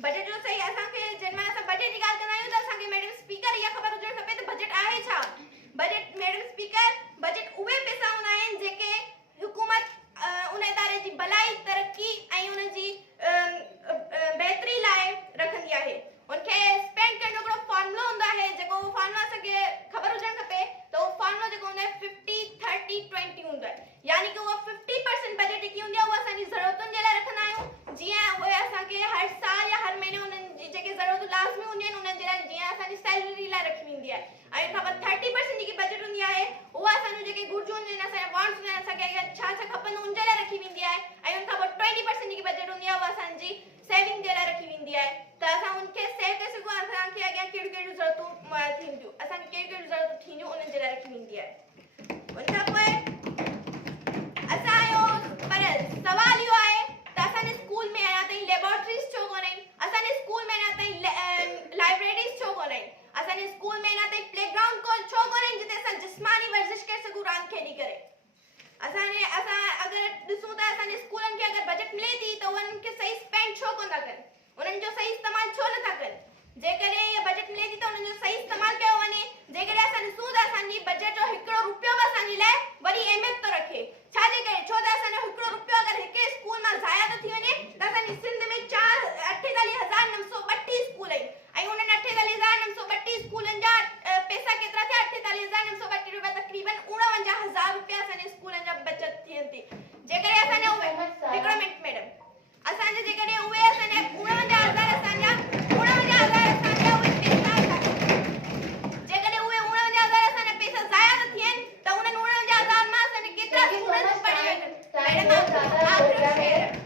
बजट जो सही असांखे जेॾीमहिल असां बजट जी ॻाल्हि कंदा आहियूं त असांखे मैडम स्पीकर इहा ख़बर हुजणु खपे त बजट आहे छा। बजट मैडम स्पीकर, बजट उहे पैसा हूंदा आहिनि जेके त असां उनखे सेव करे सघूं असांखे अॻियां कहिड़ियूं कहिड़ियूं ज़रूरतूं थींदियूं असांखे कहिड़ियूं कहिड़ियूं ज़रूरतूं थींदियूं उन्हनि जे लाइ रखी वेंदी आहे उनखां पोइ असांजो पर सवाल इहो आहे त असांजे स्कूल में अञा ताईं लेबोरेटरीज़ छो कोन आहिनि असांजे स्कूल में अञा ताईं लाइब्रेरीज़ छो कोन आहिनि असांजे स्कूल में अञा ताईं प्लेग्राउंड छो कोन आहिनि जिते असां जिस्मानी वर्जिश करे सघूं रांदि खेॾी करे असां अगरि ॾिसूं त असांजे स्कूलनि खे अगरि बजट मिले थी त उन्हनि खे सही स्पेंड छो कोन था कनि उन्हनि जो सही इस्तेमालु छो नथा कनि जेकॾहिं इहा बजट मिले थी त उन्हनि जो सही इस्तेमालु कयो वञे जेकॾहिं असां ॾिसूं त असांजी बजट जो हिकिड़ो रुपयो बि असांजे लाइ वॾी अहमियत थो रखे छाजे करे छो त असांजो हिकिड़ो रुपयो अगरि हिकु स्कूल मां ज़ाया थो थी वञे त असांजी सिंध में 48,932 स्कूल आहिनि ऐं उन्हनि 48,932 स्कूलनि जा पैसा केतिरा थिया 48,932 रुपया तक़रीबन 49,000 रुपया असांजे स्कूलनि जा बचत थियनि थी जेकॾहिं असांजा उहे हिकिड़ो मिंट मैडम असांजे जेकॾहिं उहे असांजा 49,000 असांजा 49,000 असांजा उहे पैसा जेकॾहिं उहे 49,000 असांजा पैसा ज़ाया था थियनि त उन्हनि 49,000 मां असांजे केतिरा स्टूडेंट्स पढ़ी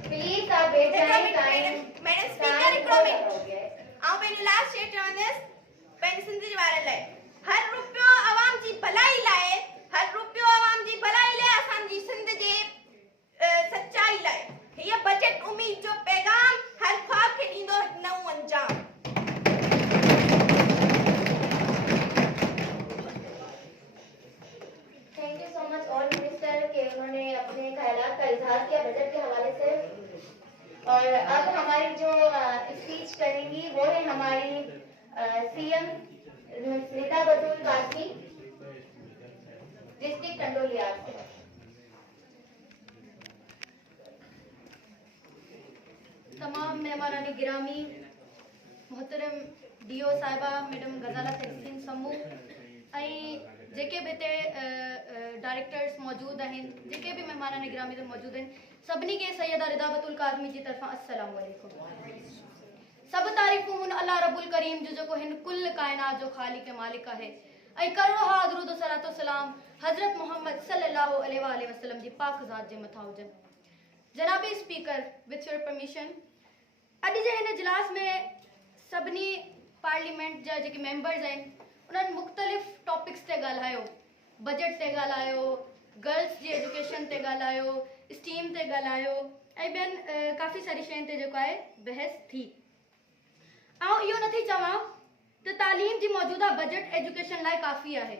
प्लीज आप बैठ जाइए मैडम स्पीकर हिकिड़ो मिंट आउं पंहिंजो लास्ट शेयर चवंदसि पंहिंजे सिंध जे ॿारनि लाइ हर रुपयो आवाम जी भलाई लाइ हर रुपयो आवाम जी भलाई लाइ असांजी सिंध जे सच्चाई लाइ हीअ बजट उम्मीद जो पैगाम हर ख्वाब खे ॾींदो नओं अंजाम thank you so much all minister के उन्होंने अपने ख्यालात का इजहार किया बजट के हवाले से और अब हमारी जो स्पीच करेंगी वो है हमारी सीएम स्मिता बतूल कासमी डिस्ट्रिक्ट टंडोलिया से तमाम मेहमानान गिरामी मोहतरम डीओ साहिबा मैडम गजाला तहसीन समूह जेके भी हिते डायरेक्टर्स मौजूद आहिनि जेके भी मेहमानान गिरामी मौजूद आहिनि सभिनी खे सैयदा रिदा बतूल काज़मी जी तरफ़ां अस्सलाम वालेकुम सब तारीफ़ूं हुन अल्लाह रब्बुल करीम जो जेको हिन कुल कायनात जो ख़ालिक मालिक आहे ऐं करोड़ो हा दुरूद सलातो सलाम हज़रत मोहम्मद सल्लल्लाहु अलैहि वसल्लम जी पाक ज़ात जे मथां हुजनि जनाबी स्पीकर विथ योर परमिशन अॼु जे हिन इजलास में सभिनी पार्लियामेंट जा जेके मेंबर्स आहिनि उन्हनि मुख़्तलिफ़ टॉपिक्स ते ॻाल्हायो बजट ते ॻाल्हायो गर्ल्स जी एजुकेशन ते ॻाल्हायो स्टीम ते ॻाल्हायो ऐं ॿियनि काफ़ी सारी शयुनि ते जेको आहे बहस थी आउं इहो नथी चवां त तालीम जी मौजूदा बजट एजुकेशन लाइ काफ़ी आहे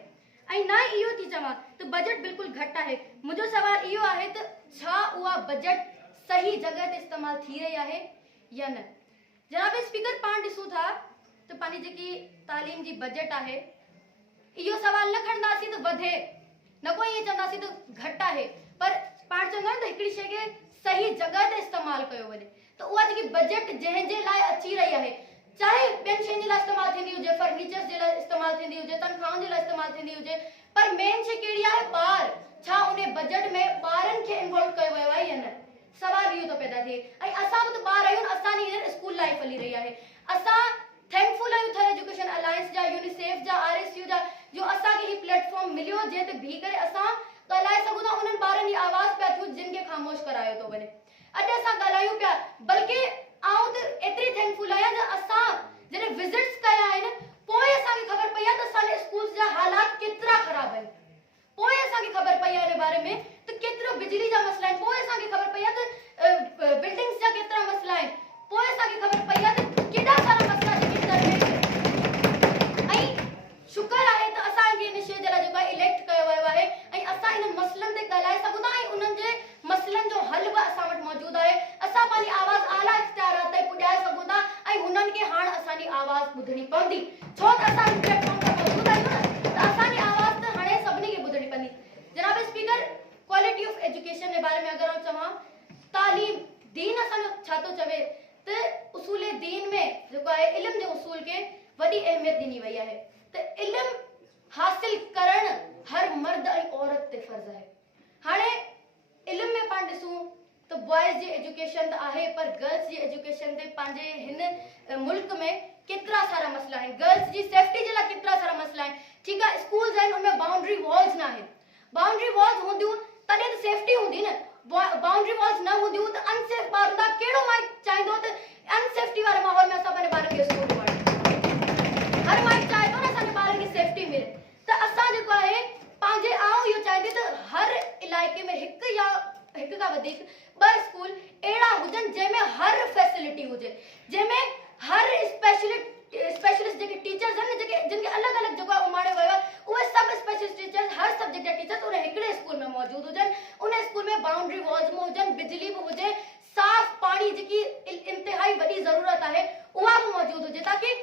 ऐं न इहो थी चवां त बजट बिल्कुलु घटि आहे मुंहिंजो सवाल इहो आहे त छा उहा बजट सही जॻह ते इस्तेमालु थी रही आहे या न जनाब स्पीकर पाण ॾिसूं था त पंहिंजी जेकी तालीम जी बजट आहे इहो सवाल न खणंदासीं त वधे न को ईअं चवंदासीं त घटि आहे पर पाण चवंदा आहियूं त हिकिड़ी शइ खे सही जॻह ते इस्तेमालु कयो वञे त उहा जेकी बजट जंहिंजे लाइ अची रही आहे चाहे ॿियनि शयुनि जे लाइ इस्तेमालु थींदी हुजे फर्नीचर जे लाइ इस्तेमालु थींदी हुजे तनख़्वाहुनि जे लाइ इस्तेमालु थींदी हुजे पर मेन शइ कहिड़ी आहे ॿार छा उन बजट में ॿारनि खे इन्वॉल्व कयो वियो आहे या न सवाल इहो थो पैदा थिए ऐं असां बि त ॿार आहियूं असांजी हींअर स्कूल लाइफ हली रही आहे असां थैंकफुल आहियूं थर एजुकेशन अलायंस जा यूनिसेफ जा RSU जा जो असांखे ही प्लेटफॉर्म मिलियो जंहिं ते बीह करे असां ॻाल्हाए सघूं था उन्हनि ॿारनि जी आवाज़ पिया थियूं जिन खे ख़ामोश करायो थो वञे अॼु असां ॻाल्हायूं पिया बल्कि आउं त एतिरी थैंकफुल आहियां त असां जॾहिं विज़िट्स कया आहिनि पोइ असांखे ख़बर पई आहे त असांजे स्कूल्स जा हालात केतिरा ख़राब आहिनि पोइ असांखे ख़बर पई आहे हिन बारे में त केतिरो बिजली जा मसला आहिनि पोइ असांखे ख़बर पई आहे त बिल्डिंग्स जा केतिरा मसला आहिनि पोइ असांखे ख़बर पई आहे त केॾा सारा मसला जेके ऐं शुक्र आहे त असांखे हिन शइ जे लाइ जेको आहे इलेक्ट कयो वियो आहे ऐं असां हिन मसइलनि ते ॻाल्हाए सघूं था ऐं उन्हनि जे मसइलनि जो हल बि असां वटि मौजूदु आहे असां पंहिंजी आवाज़ आला इख़्तियारात ताईं पुॼाए सघूं था ऐं हुननि खे हाणे असांजी आवाज़ ॿुधणी पवंदी छो त असां प्लेटफॉर्म ते मौजूदु आहियूं न त असांजी आवाज़ त हाणे सभिनी खे ॿुधणी पवंदी जनाब स्पीकर क्वालिटी ऑफ एजुकेशन जे बारे में अगरि आउं चवां तालीम दीन असांजो छा थो चवे त उसूल दीन में जेको आहे इल्म जे उसूल खे वॾी अहमियत ॾिनी वई आहे त इल्म हासिल करणु हर मर्द ऐं औरत ते फर्ज़ आहे हाणे इल्म में पाण ॾिसूं त बॉयज़ जी एजुकेशन त आहे पर गर्ल्स जी एजुकेशन ते पंहिंजे हिन मुल्क में केतिरा सारा मसला आहिनि गर्ल्स जी सेफ्टी जे लाइ केतिरा सारा मसला आहिनि ठीकु आहे स्कूल्स आहिनि उनमें बाउंड्री वॉल्स न आहिनि बाउंड्री वॉल्स हूंदियूं तॾहिं त सेफ्टी हूंदी न बाउंड्री वॉल्स न हूंदियूं त अनसेफ ॿार हूंदा कहिड़ो मां चाहींदो त अनसेफ्टी वारे माहौल में असां पंहिंजे हुजे जंहिंमें हर स्पेशलिस्ट जेके टीचर्स आहिनि जेके जिनके अलॻि अलॻि जॻह उमाणियो वियो आहे उहे सभु स्पेशलिस्ट टीचर्स हर सब्जेक्ट जा टीचर्स उन हिकिड़े स्कूल में मौजूदु हुजनि उन स्कूल में बाउंड्री वॉल्स में हुजनि बिजली बि हुजे साफ़ पाणी जेकी इंतिहाई वॾी ज़रूरत आहे उहा बि मौजूदु हुजे ताकी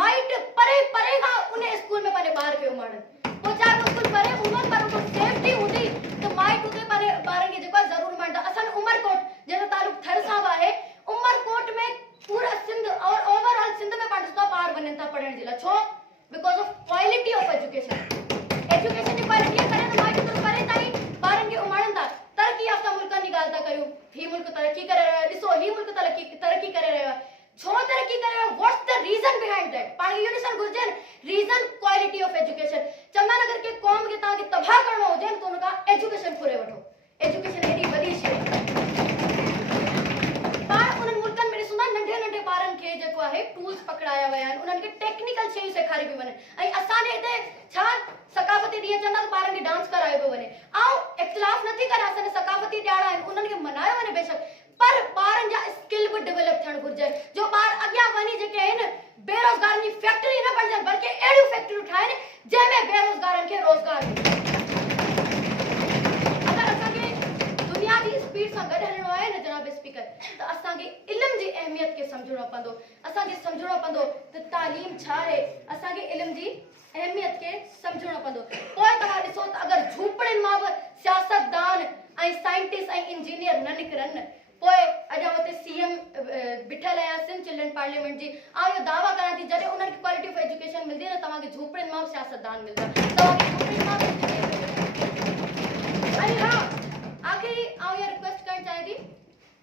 माइट परे परे खां उन स्कूल में पंहिंजे ॿार खे उमाड़नि पोइ चाहे उहो स्कूल परे हूंदो पर उते सेफ्टी हूंदी त माइट उते पंहिंजे ॿारनि खे जेको आहे ज़रूरु उमाड़ींदा असांजो उमरकोट जंहिंजो तालुक थर सां बि आहे उमरकोट में पूरा सिंध और ओवरऑल सिंध में पाण ॾिसंदा ॿार वञनि था पढ़ण जे लाइ छो because of quality of education जी क्वालिटी करे त माइट थोरो परे ताईं ॿारनि खे उमाड़नि था तरक़ी याफ़्ता मुल्कनि जी ॻाल्हि था कयूं ही मुल्क तरक़ी करे रहियो आहे ॾिसो ही मुल्क तरक़ी करे रहियो आहे छो तरक़ी करे रहियो आहे what's the reason behind that पाण इहो ॾिसणु घुरिजे रीजन क्वालिटी ऑफ एजुकेशन चवंदा अगरि के क़ौम खे तव्हांखे तबाह करणो हुजे त हुन खां एजुकेशन फुरे वठो एजुकेशन हेॾी वॾी शइ पाण उन्हनि मुल्कनि में ॾिसूं था नंढे नंढे ॿारनि खे जेको आहे टूल्स पकड़ाया विया आहिनि उन्हनि खे टेक्निकल शयूं सेखारी पई वञे ऐं असांजे हिते छा सकाफ़ती ॾींहं चवंदा त ॿारनि खे डांस करायो पियो वञे ऐं इख़्तिलाफ़ नथी करे असांजा सकाफ़ती ॾियारा आहिनि उन्हनि खे मल्हायो वञे बेशक पर ॿारनि जा स्किल बि डेवलप थियणु घुरिजे जो ॿार अॻियां वञी जेके आहिनि बेरोज़गारनि जी फैक्ट्री न बणजनि बल्कि अहिड़ियूं फैक्ट्रियूं ठाहिनि जंहिंमें बेरोज़गारनि खे रोज़गार मिले अगरि असांखे दुनिया जी स्पीड सां गॾु हलणो आहे न जनाब स्पीकर त असांखे इल्म जी अहमियत खे सम्झणो पवंदो असांखे सम्झणो पवंदो त तालीम छा आहे असांखे इल्म जी अहमियत खे सम्झणो पवंदो पोइ तव्हां ॾिसो त अगरि झूपड़ियुनि मां बि सियासतदान ऐं साइंटिस्ट ऐं इंजीनियर न निकिरनि पोइ अॼु हुते सीएम बिठल आहियां सिंध चिल्ड्रन पार्लियामेंट जी इहो दावा कयां थी जॾहिं उन्हनि खे क्वालिटी ऑफ एजुकेशन मिलंदी न तव्हांखे झूपड़ियुनि मां बि सियासतदान मिलंदा तव्हांखे झूपड़ियुनि मां बि ऐं हा आख़िरी इहा रिक्वेस्ट करणु चाहियां थी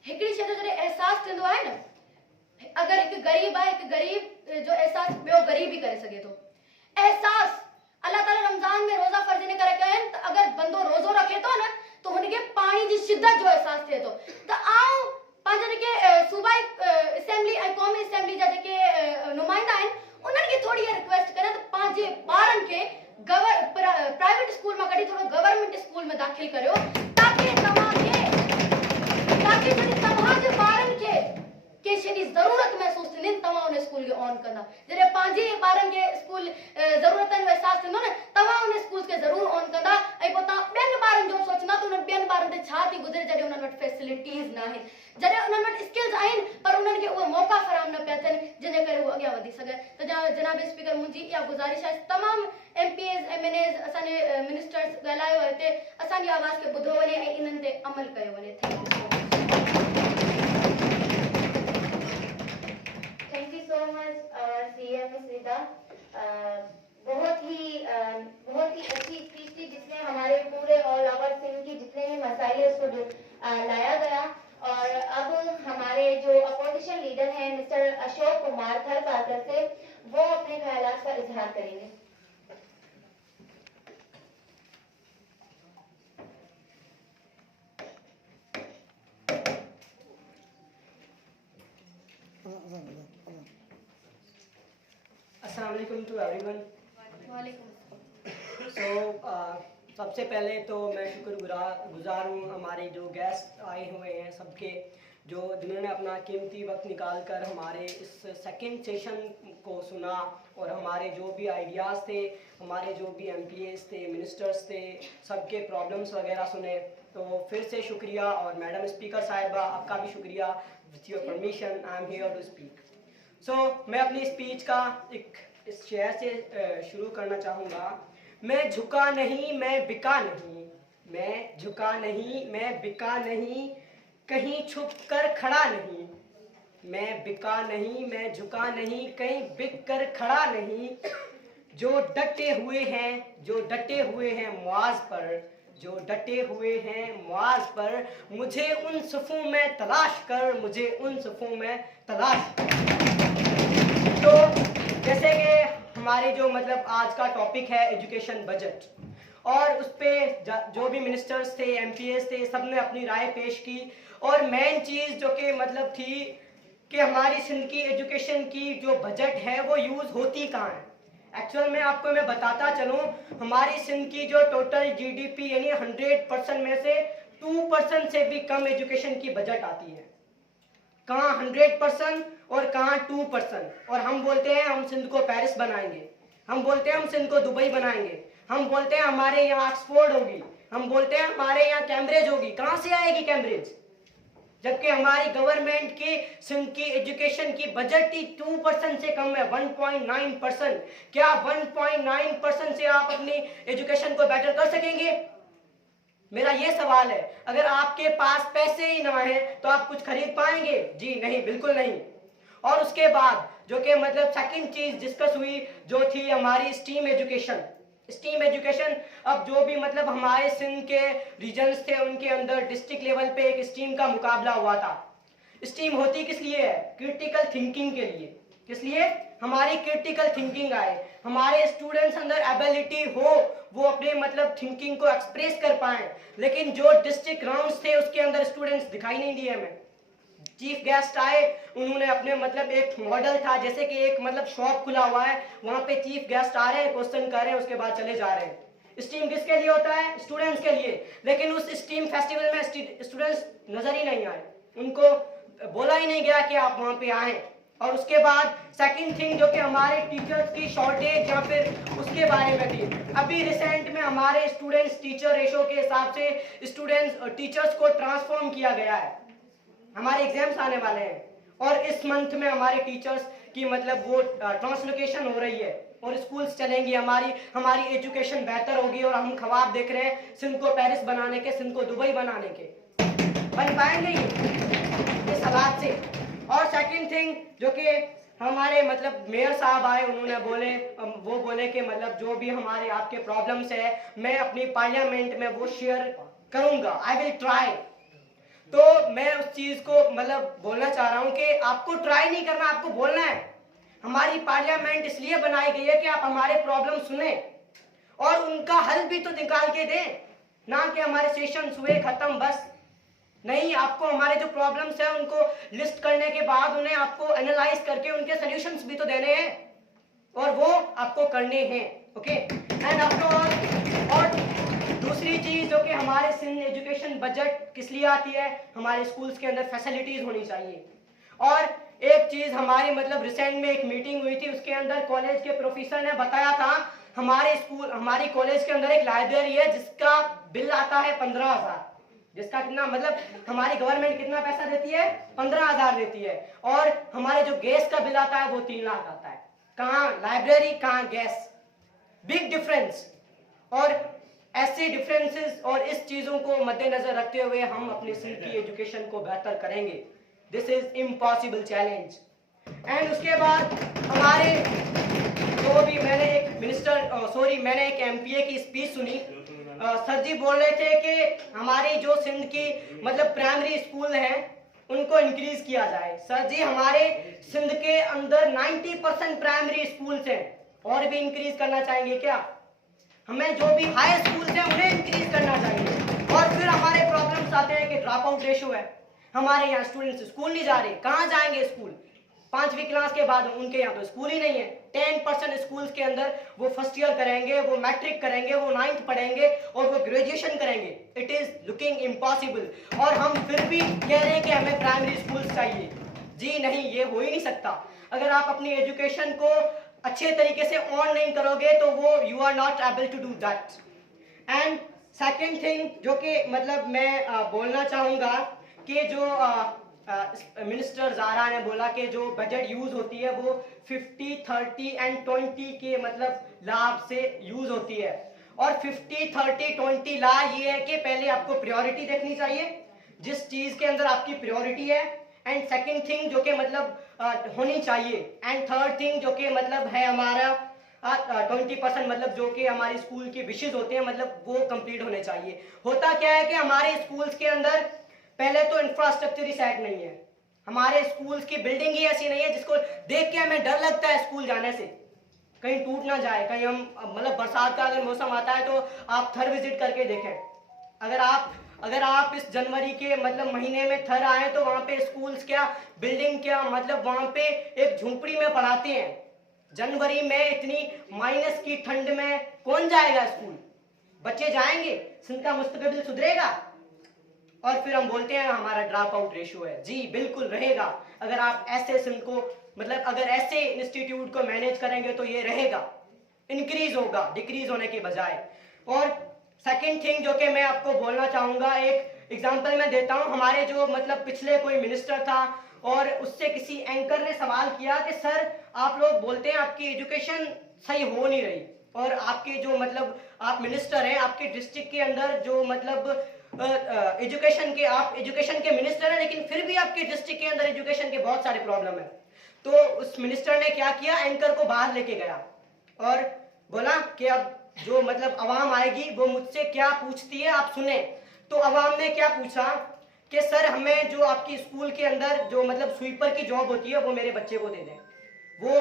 हिकिड़ी शइ जो जॾहिं अहसासु थींदो आहे न अगरि हिकु ग़रीब आहे हिकु ग़रीब जो अहसासु ॿियो ग़रीब ई करे सघे थो एहसास अल्लाह ताला रमज़ान में रोज़ा फर्ज़ इन करे कया आहिनि त अगरि बंदो रोज़ो रखे थो न तो हुनखे पाणी जी शिद्दत जो एहसास थिए थो त आऊं पंहिंजा जेके सूबाई असेंबली ऐं क़ौमी असेंबली जा जेके नुमाइंदा आहिनि उन्हनि खे थोरी इहा रिक्वेस्ट कयां त पंहिंजे ॿारनि खे प्राइवेट स्कूल मां कढी थोरो गवर्नमेंट स्कूल में दाख़िल करियो ताकी जॾहिं तव्हांजे ॿारनि खे के शइ जी ज़रूरत महसूस थींदी तव्हां उन स्कूल खे ऑन कंदा जॾहिं पंहिंजे ॿारनि खे स्कूल ज़रूरतनि जो अहसासु थींदो न तव्हां उन स्कूल खे ज़रूरु ऑन कंदा ऐं पोइ तव्हां ॿियनि ॿारनि जो सोचंदा त उन्हनि ॿियनि ॿारनि ते छा थी गुज़रे जॾहिं उन्हनि वटि फैसिलिटीज़ न आहिनि जॾहिं उन्हनि वटि स्किल्स आहिनि पर उन्हनि खे उहे मौक़ा फ़राहम न पिया थियनि जंहिंजे करे उहे अॻियां वधी सघनि त जनाब स्पीकर मुंहिंजी इहा गुज़ारिश आहे तमामु MPs MNAs असांजे मिनिस्टर्स ॻाल्हायो आहे हिते असांजी आवाज़ खे ॿुधो वञे ऐं इन्हनि ते अमल कयो वञे thank you so much CM Rida बहुत ही अच्छी स्पीच थी जिसमें हमारे पूरे ऑल ओवर सिंध की जितने भी मसाइल है उसको लाया गया और अब हमारे जो अपोजिशन लीडर हैं मिस्टर अशोक कुमार थर पाकर से वो अपने ख्यालात का इजहार करेंगे अस्सलाम वालेकुम टू एवरीवन सबसे पहले तो मैं शुक्रगुजार हूँ हमारे जो गेस्ट आए हुए हैं सबके जिन्होंने अपना कीमती वक्त निकाल कर हमारे इस सेकंड सेशन को सुना और हमारे जो भी आइडियाज़ थे हमारे जो भी MPs थे मिनिस्टर्स थे सबके प्रॉब्लम्स वगैरह सुने तो फिर से शुक्रिया और मैडम स्पीकर साहिबा आपका भी शुक्रिया with your permission I am here to speak मैं अपनी स्पीच का इस शेयर से शुरू करना चाहूँगा मैं झुका नहीं मैं बिका नहीं मैं झुका नहीं मैं बिका नहीं कहीं छुप कर खड़ा नहीं मैं बिका नहीं मैं झुका नहीं कहीं बिक कर खड़ा नहीं जो डटे हुए हैं मुआज पर जो डटे हुए हैं मुआज पर मुझे उन सफ़ों में तलाश कर तो जैसे कि हमारे जो मतलब आज का टॉपिक है एजुकेशन बजट और उस पर जो भी मिनिस्टर्स थे MPs थे सब ने अपनी राय पेश की और मेन चीज़ जो कि मतलब थी कि हमारी सिंध की एजुकेशन की जो बजट है वो यूज़ होती कहाँ है। एक्चुअल में आपको मैं बताता चलूँ हमारी सिंध की जो टोटल GDP यानी 100% में से 2% से भी कम एजुकेशन की बजट आती है कहाँ 100% और कहाँ 2%। और हम बोलते हैं हम सिंध को पेरिस बनाएंगे, हम बोलते हैं हम सिंध को दुबई बनाएंगे, हम बोलते हैं हमारे यहाँ ऑक्सफोर्ड होगी, हम बोलते हैं हमारे यहाँ कैम्ब्रिज होगी। कहाँ से आएगी कैम्ब्रिज, जबकि हमारी गवर्नमेंट की सिंध की एजुकेशन की बजट ही 2% से कम है, 1.9%। क्या 1.9% से आप अपनी एजुकेशन को बेटर कर सकेंगे? मेरा ये सवाल है। अगर आपके पास पैसे ही ना है तो आप कुछ खरीद पाएंगे? जी नहीं, बिल्कुल नहीं। और उसके बाद जो कि मतलब सेकंड चीज डिस्कस हुई जो थी हमारी स्टीम एजुकेशन। स्टीम एजुकेशन, अब जो भी मतलब हमारे सिंध के रीजन्स थे उनके अंदर डिस्ट्रिक्ट लेवल पे एक स्टीम का मुकाबला हुआ था। स्टीम होती किस लिए है? क्रिटिकल थिंकिंग के लिए। किस लिए? हमारी क्रिटिकल थिंकिंग आए, हमारे स्टूडेंट्स अंदर एबिलिटी हो, वो अपने मतलब थिंकिंग को एक्सप्रेस कर पाए। लेकिन जो डिस्ट्रिक्ट राउंड्स थे उसके अंदर स्टूडेंट्स दिखाई नहीं दिए हमें। चीफ गेस्ट आए, उन्होंने अपने मतलब एक मॉडल था जैसे कि एक मतलब शॉप खुला हुआ है, वहां पे चीफ गेस्ट आ रहे हैं, क्वेश्चन कर रहे हैं, उसके बाद चले जा रहे हैं। स्टीम किसके लिए होता है? स्टूडेंट्स के लिए। लेकिन उस स्टीम फेस्टिवल में स्टूडेंट्स नजर ही नहीं आए, उनको बोला ही नहीं गया कि आप वहां पे आए। और उसके बाद सेकंड थिंग जो कि हमारे टीचर्स की शॉर्टेज या फिर उसके बारे में थी। अभी रिसेंट में हमारे स्टूडेंट्स टीचर रेशो के हिसाब से स्टूडेंट्स टीचर्स को ट्रांसफॉर्म किया गया है। हमारे एग्जाम्स आने वाले हैं और इस मंथ में हमारे टीचर्स की मतलब वो ट्रांसलोकेशन हो रही है और स्कूल्स चलेंगी, हमारी एजुकेशन बेहतर होगी। और हम ख्वाब देख रहे हैं सिंध को पेरिस बनाने के, सिंध को दुबई बनाने के। बन पाएंगे ये इस हालात से? और सेकंड थिंग जो कि हमारे मतलब मेयर साहब आए, उन्होंने बोले कि मतलब जो भी हमारे आपके प्रॉब्लम्स है मैं अपनी पार्लियामेंट में वो शेयर करूंगा, आई विल ट्राई। तो मैं उस चीज को मतलब बोलना चाह रहा हूं कि आपको ट्राई नहीं करना, आपको बोलना है। हमारी पार्लियामेंट इसलिए बनाई गई है कि आप हमारे प्रॉब्लम सुने और उनका हल भी तो निकाल के दें, ना कि हमारे सेशन हुए खत्म बस। नहीं, आपको हमारे जो प्रॉब्लम्स है उनको लिस्ट करने के बाद उन्हें आपको एनालाइज करके उनके सॉल्यूशंस भी तो देने हैं और वो आपको करने हैं। ओके, एंड आफ्टर ऑल, और दूसरी चीज जो कि हमारे सिंध एजुकेशन बजट किस लिए आती है, हमारे स्कूल्स के अंदर फैसिलिटीज होनी चाहिए। और एक चीज हमारी मतलब रिसेंट में एक मीटिंग हुई थी, उसके अंदर कॉलेज के प्रोफेसर ने बताया था हमारी कॉलेज के अंदर एक लाइब्रेरी है जिसका बिल आता है 15,000। जिसका कितना मतलब हमारी गवर्नमेंट कितना पैसा देती है? 15,000 देती है। और हमारे जो गैस का बिल आता है वो 3 लाख आता है। कहाँ लाइब्रेरी, कहाँ गैस? Big difference. और ऐसे डिफरेंसेस और इस चीजों को मद्देनजर रखते हुए हम अपने सिंध की एजुकेशन को बेहतर करेंगे। This is impossible challenge. And उसके बाद हमारे जो भी मैंने एक एमपीए की स्पीच सुनी, सर जी बोल रहे थे कि हमारी जो सिंध की मतलब प्राइमरी स्कूल हैं उनको इंक्रीज किया जाए। सर जी, हमारे सिंध के अंदर 90% प्राइमरी स्कूल्स हैं, और भी इंक्रीज करना चाहेंगे क्या? हमें जो भी हाई स्कूल्स हैं उन्हें इंक्रीज करना चाहिए। और फिर हमारे प्रॉब्लम्स आते हैं कि ड्रॉप आउट रेशो है, हमारे यहाँ स्टूडेंट्स स्कूल नहीं जा रहे, कहाँ जाएंगे स्कूल? 5वीं क्लास के बाद उनके यहाँ तो स्कूल ही नहीं है। 10% स्कूल्स के अंदर वो फर्स्ट ईयर करेंगे, वो मैट्रिक करेंगे, वो 9th पढ़ेंगे और वो ग्रेजुएशन करेंगे। It is looking impossible. और हम फिर भी कह रहे हैं कि हमें प्राइमरी स्कूल्स चाहिए। जी नहीं, ये हो ही नहीं सकता। अगर आप अपनी एजुकेशन को अच्छे तरीके से ऑन नहीं करोगे तो वो you are not able to do that. And second thing जो कि मतलब मैं बोलना चाहूँगा कि जो मिनिस्टर ज़ारा ने बोला कि जो बजट यूज़ होती है वो 50, 30 एंड 20 के मतलब लाभ से यूज़ होती है। और 50, 30, 20 ला ये है कि पहले आपको प्रायोरिटी देखनी चाहिए, जिस चीज़ के अंदर आपकी प्रायोरिटी है। एंड सेकंड थिंग जो कि मतलब होनी चाहिए। एंड थर्ड थिंग जो कि मतलब है हमारा 20% मतलब जो कि हमारी स्कूल की विशेष होते हैं मतलब वो कंप्लीट होने चाहिए। होता क्या है कि हमारे स्कूल्स के अंदर पहले तो इंफ्रास्ट्रक्चर ही सेट नहीं है। हमारे स्कूल्स की बिल्डिंग ही ऐसी नहीं है जिसको देख के हमें डर लगता है स्कूल जाने से, कहीं टूट ना जाए। कहीं हम मतलब बरसात का अगर मौसम आता है तो आप थर विजिट करके देखें। अगर आप इस जनवरी के मतलब महीने में थर आए तो वहाँ पे स्कूल्स क्या, बिल्डिंग क्या, मतलब वहाँ पे एक झोपड़ी में पढ़ाते हैं। जनवरी में इतनी माइनस की ठंड में कौन जाएगा स्कूल? बच्चे जाएंगे? सिंध का मुस्तकबिल सुधरेगा? और फिर हम बोलते हैं हमारा ड्रॉप आउट रेशियो है। जी बिल्कुल रहेगा, अगर आप ऐसे सिंध को मतलब अगर ऐसे इंस्टीट्यूट को मैनेज करेंगे तो ये रहेगा, इंक्रीज होगा डिक्रीज होने के बजाय। और सेकंड थिंग जो कि मैं आपको बोलना चाहूँगा, एक एग्जांपल मैं देता हूँ। हमारे जो मतलब पिछले कोई मिनिस्टर था और उससे किसी एंकर ने सवाल किया कि सर आप लोग बोलते हैं आपकी एजुकेशन सही हो नहीं रही, और आपके जो मतलब आप मिनिस्टर हैं, आपके डिस्ट्रिक्ट के अंदर जो मतलब एजुकेशन के मिनिस्टर हैं, लेकिन फिर भी आपके डिस्ट्रिक्ट के अंदर एजुकेशन के बहुत सारे प्रॉब्लम है। तो उस मिनिस्टर ने क्या किया, एंकर को बाहर लेके गया और बोला कि अब जो मतलब अवाम आएगी वो मुझसे क्या पूछती है आप सुने। तो अवाम ने क्या पूछा कि सर हमें जो आपकी स्कूल के अंदर जो मतलब स्वीपर की जॉब होती है वो मेरे बच्चे को दे दें। वो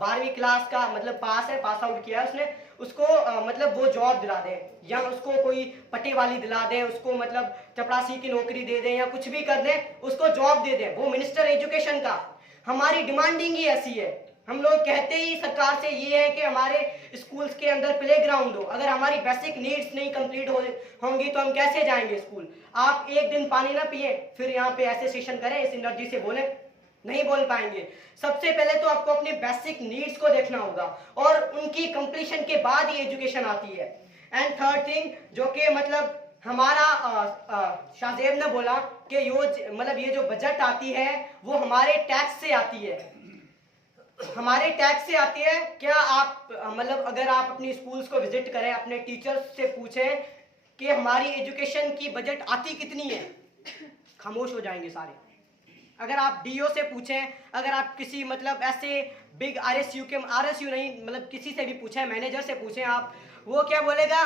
12वीं क्लास का मतलब पास आउट किया उसने, उसको मतलब वो जॉब दिला दें, या उसको कोई पट्टे वाली दिला दें, उसको मतलब चपरासी की नौकरी दे दें, या कुछ भी कर दें, उसको जॉब दे दें। वो मिनिस्टर एजुकेशन का। हमारी डिमांडिंग ही ऐसी है, हम लोग कहते ही सरकार से ये है कि हमारे स्कूल्स के अंदर प्लेग्राउंड हो। अगर हमारी बेसिक नीड्स नहीं कंप्लीट होंगी तो हम कैसे जाएंगे स्कूल। आप एक दिन पानी ना पिए फिर यहाँ पे ऐसे सेशन करें, इस एनर्जी से बोले, नहीं बोल पाएंगे। सबसे पहले तो आपको अपनी बेसिक नीड्स को देखना होगा और उनकी कंप्लीशन के बाद ही एजुकेशन आती है। एंड थर्ड थिंग जो कि मतलब हमारा शाहजेब ने बोला कि ये जो बजट आती है वो हमारे टैक्स से आती है, हमारे टैक्स से आती है। क्या आप मतलब अगर आप अपनी स्कूल्स को विजिट करें, अपने टीचर्स से पूछें कि हमारी एजुकेशन की बजट आती कितनी है, खामोश हो जाएंगे सारे। अगर आप डीओ से पूछें, अगर आप किसी मतलब ऐसे बिग आरएसयू नहीं मतलब किसी से भी पूछें, मैनेजर से पूछें आप, वो क्या बोलेगा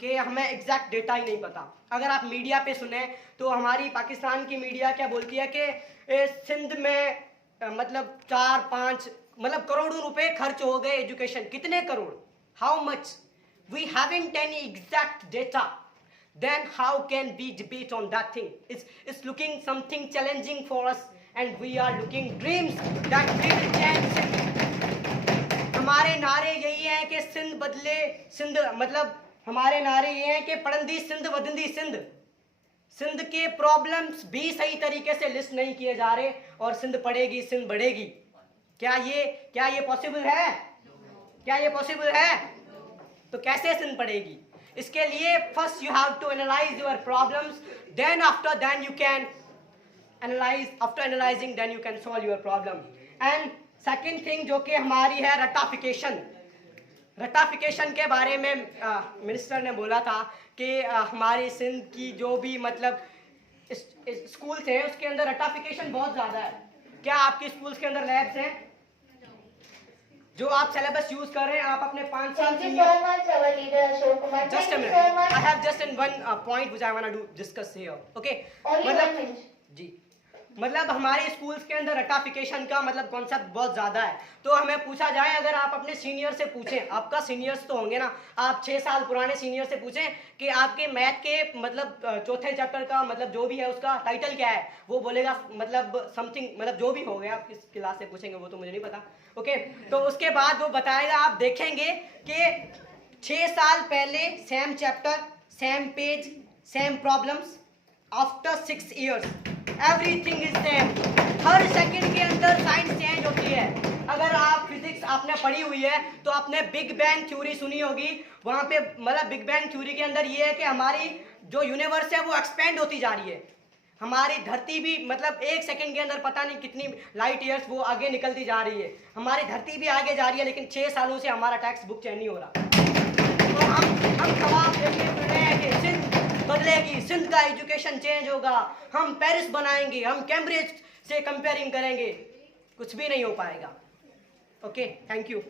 कि हमें एग्जैक्ट डेटा ही नहीं पता। अगर आप मीडिया पे सुने तो हमारी पाकिस्तान की मीडिया क्या बोलती है कि सिंध में मतलब 4-5 मतलब करोड़ों रुपए खर्च हो गए एजुकेशन। कितने crore, how much, we haven't any exact data, then how can we debate on that thing? It's looking something challenging for us and we are looking dreams that we will change Sindh. हमारे नारे यही हैं कि सिंध बदले सिंध, मतलब हमारे नारे ये हैं कि पढ़ंदी सिंध वधंदी सिंध। सिंध के प्रॉब्लम्स भी सही तरीके से लिस्ट नहीं किए जा रहे और सिंध पढ़ेगी, सिंध बढ़ेगी। क्या ये पॉसिबल है? क्या ये पॉसिबल है? तो कैसे सिंध पढ़ेगी? इसके लिए first you have to analyse your problems, then after then you can analyse, after analysing then you can solve your problem. And second thing जो कि हमारी है रटाफिकेशन के बारे में मिनिस्टर ने बोला था कि हमारी सिंध की जो भी मतलब स्कूल्स हैं उसके अंदर रटाफिकेशन बहुत ज़्यादा है। क्या आपके स्कूल्स के अंदर लैब्स हैं? जो आप सिलेबस यूज कर रहे हैं, आप अपने 5 साल Thank you so much, our leader Ashok Kumar. Just a Thank you minute. so much. I have just in one point which I want to discuss here. Okay. Only 1 minute. जी, मतलब हमारे schools के अंदर ratification का मतलब concept बहुत ज़्यादा है। तो हमें पूछा जाए, अगर आप अपने सीनियर से पूछें, आपका सीनियर्स तो होंगे ना, आप 6 साल पुराने सीनियर से पूछें कि आपके मैथ के मतलब चौथे चैप्टर का मतलब जो भी है उसका टाइटल क्या है, वो बोलेगा मतलब समथिंग, मतलब जो भी हो गया, आप किस क्लास से पूछेंगे वो तो मुझे नहीं पता। ओके, तो उसके बाद वो बताएगा, आप देखेंगे कि 6 साल पहले same chapter, same page, same problems, after 6 years everything is same. Her second के अंदर साइंस चेंज होती है। अगर आप फिजिक्स आपने पढ़ी हुई है तो आपने बिग बैंग थ्योरी सुनी होगी। वहाँ पे मतलब बिग बैंग थ्योरी के अंदर ये है कि हमारी जो यूनिवर्स है वो एक्सपेंड होती जा रही है। हमारी धरती भी मतलब 1 सेकंड के अंदर पता नहीं कितनी लाइट ईयर्स वो आगे निकलती जा रही है। हमारी धरती भी आगे जा रही है, लेकिन 6 सालों से हमारा टेक्स्ट बुक चेंज नहीं हो रहा। तो हम सवाल देखने मिल रहे हैं कि सिंध बदलेगी, सिंध का एजुकेशन चेंज होगा, हम पेरिस बनाएंगे, हम कैम्ब्रिज से कंपेयरिंग करेंगे, कुछ भी नहीं हो पाएगा। Okay, thank you.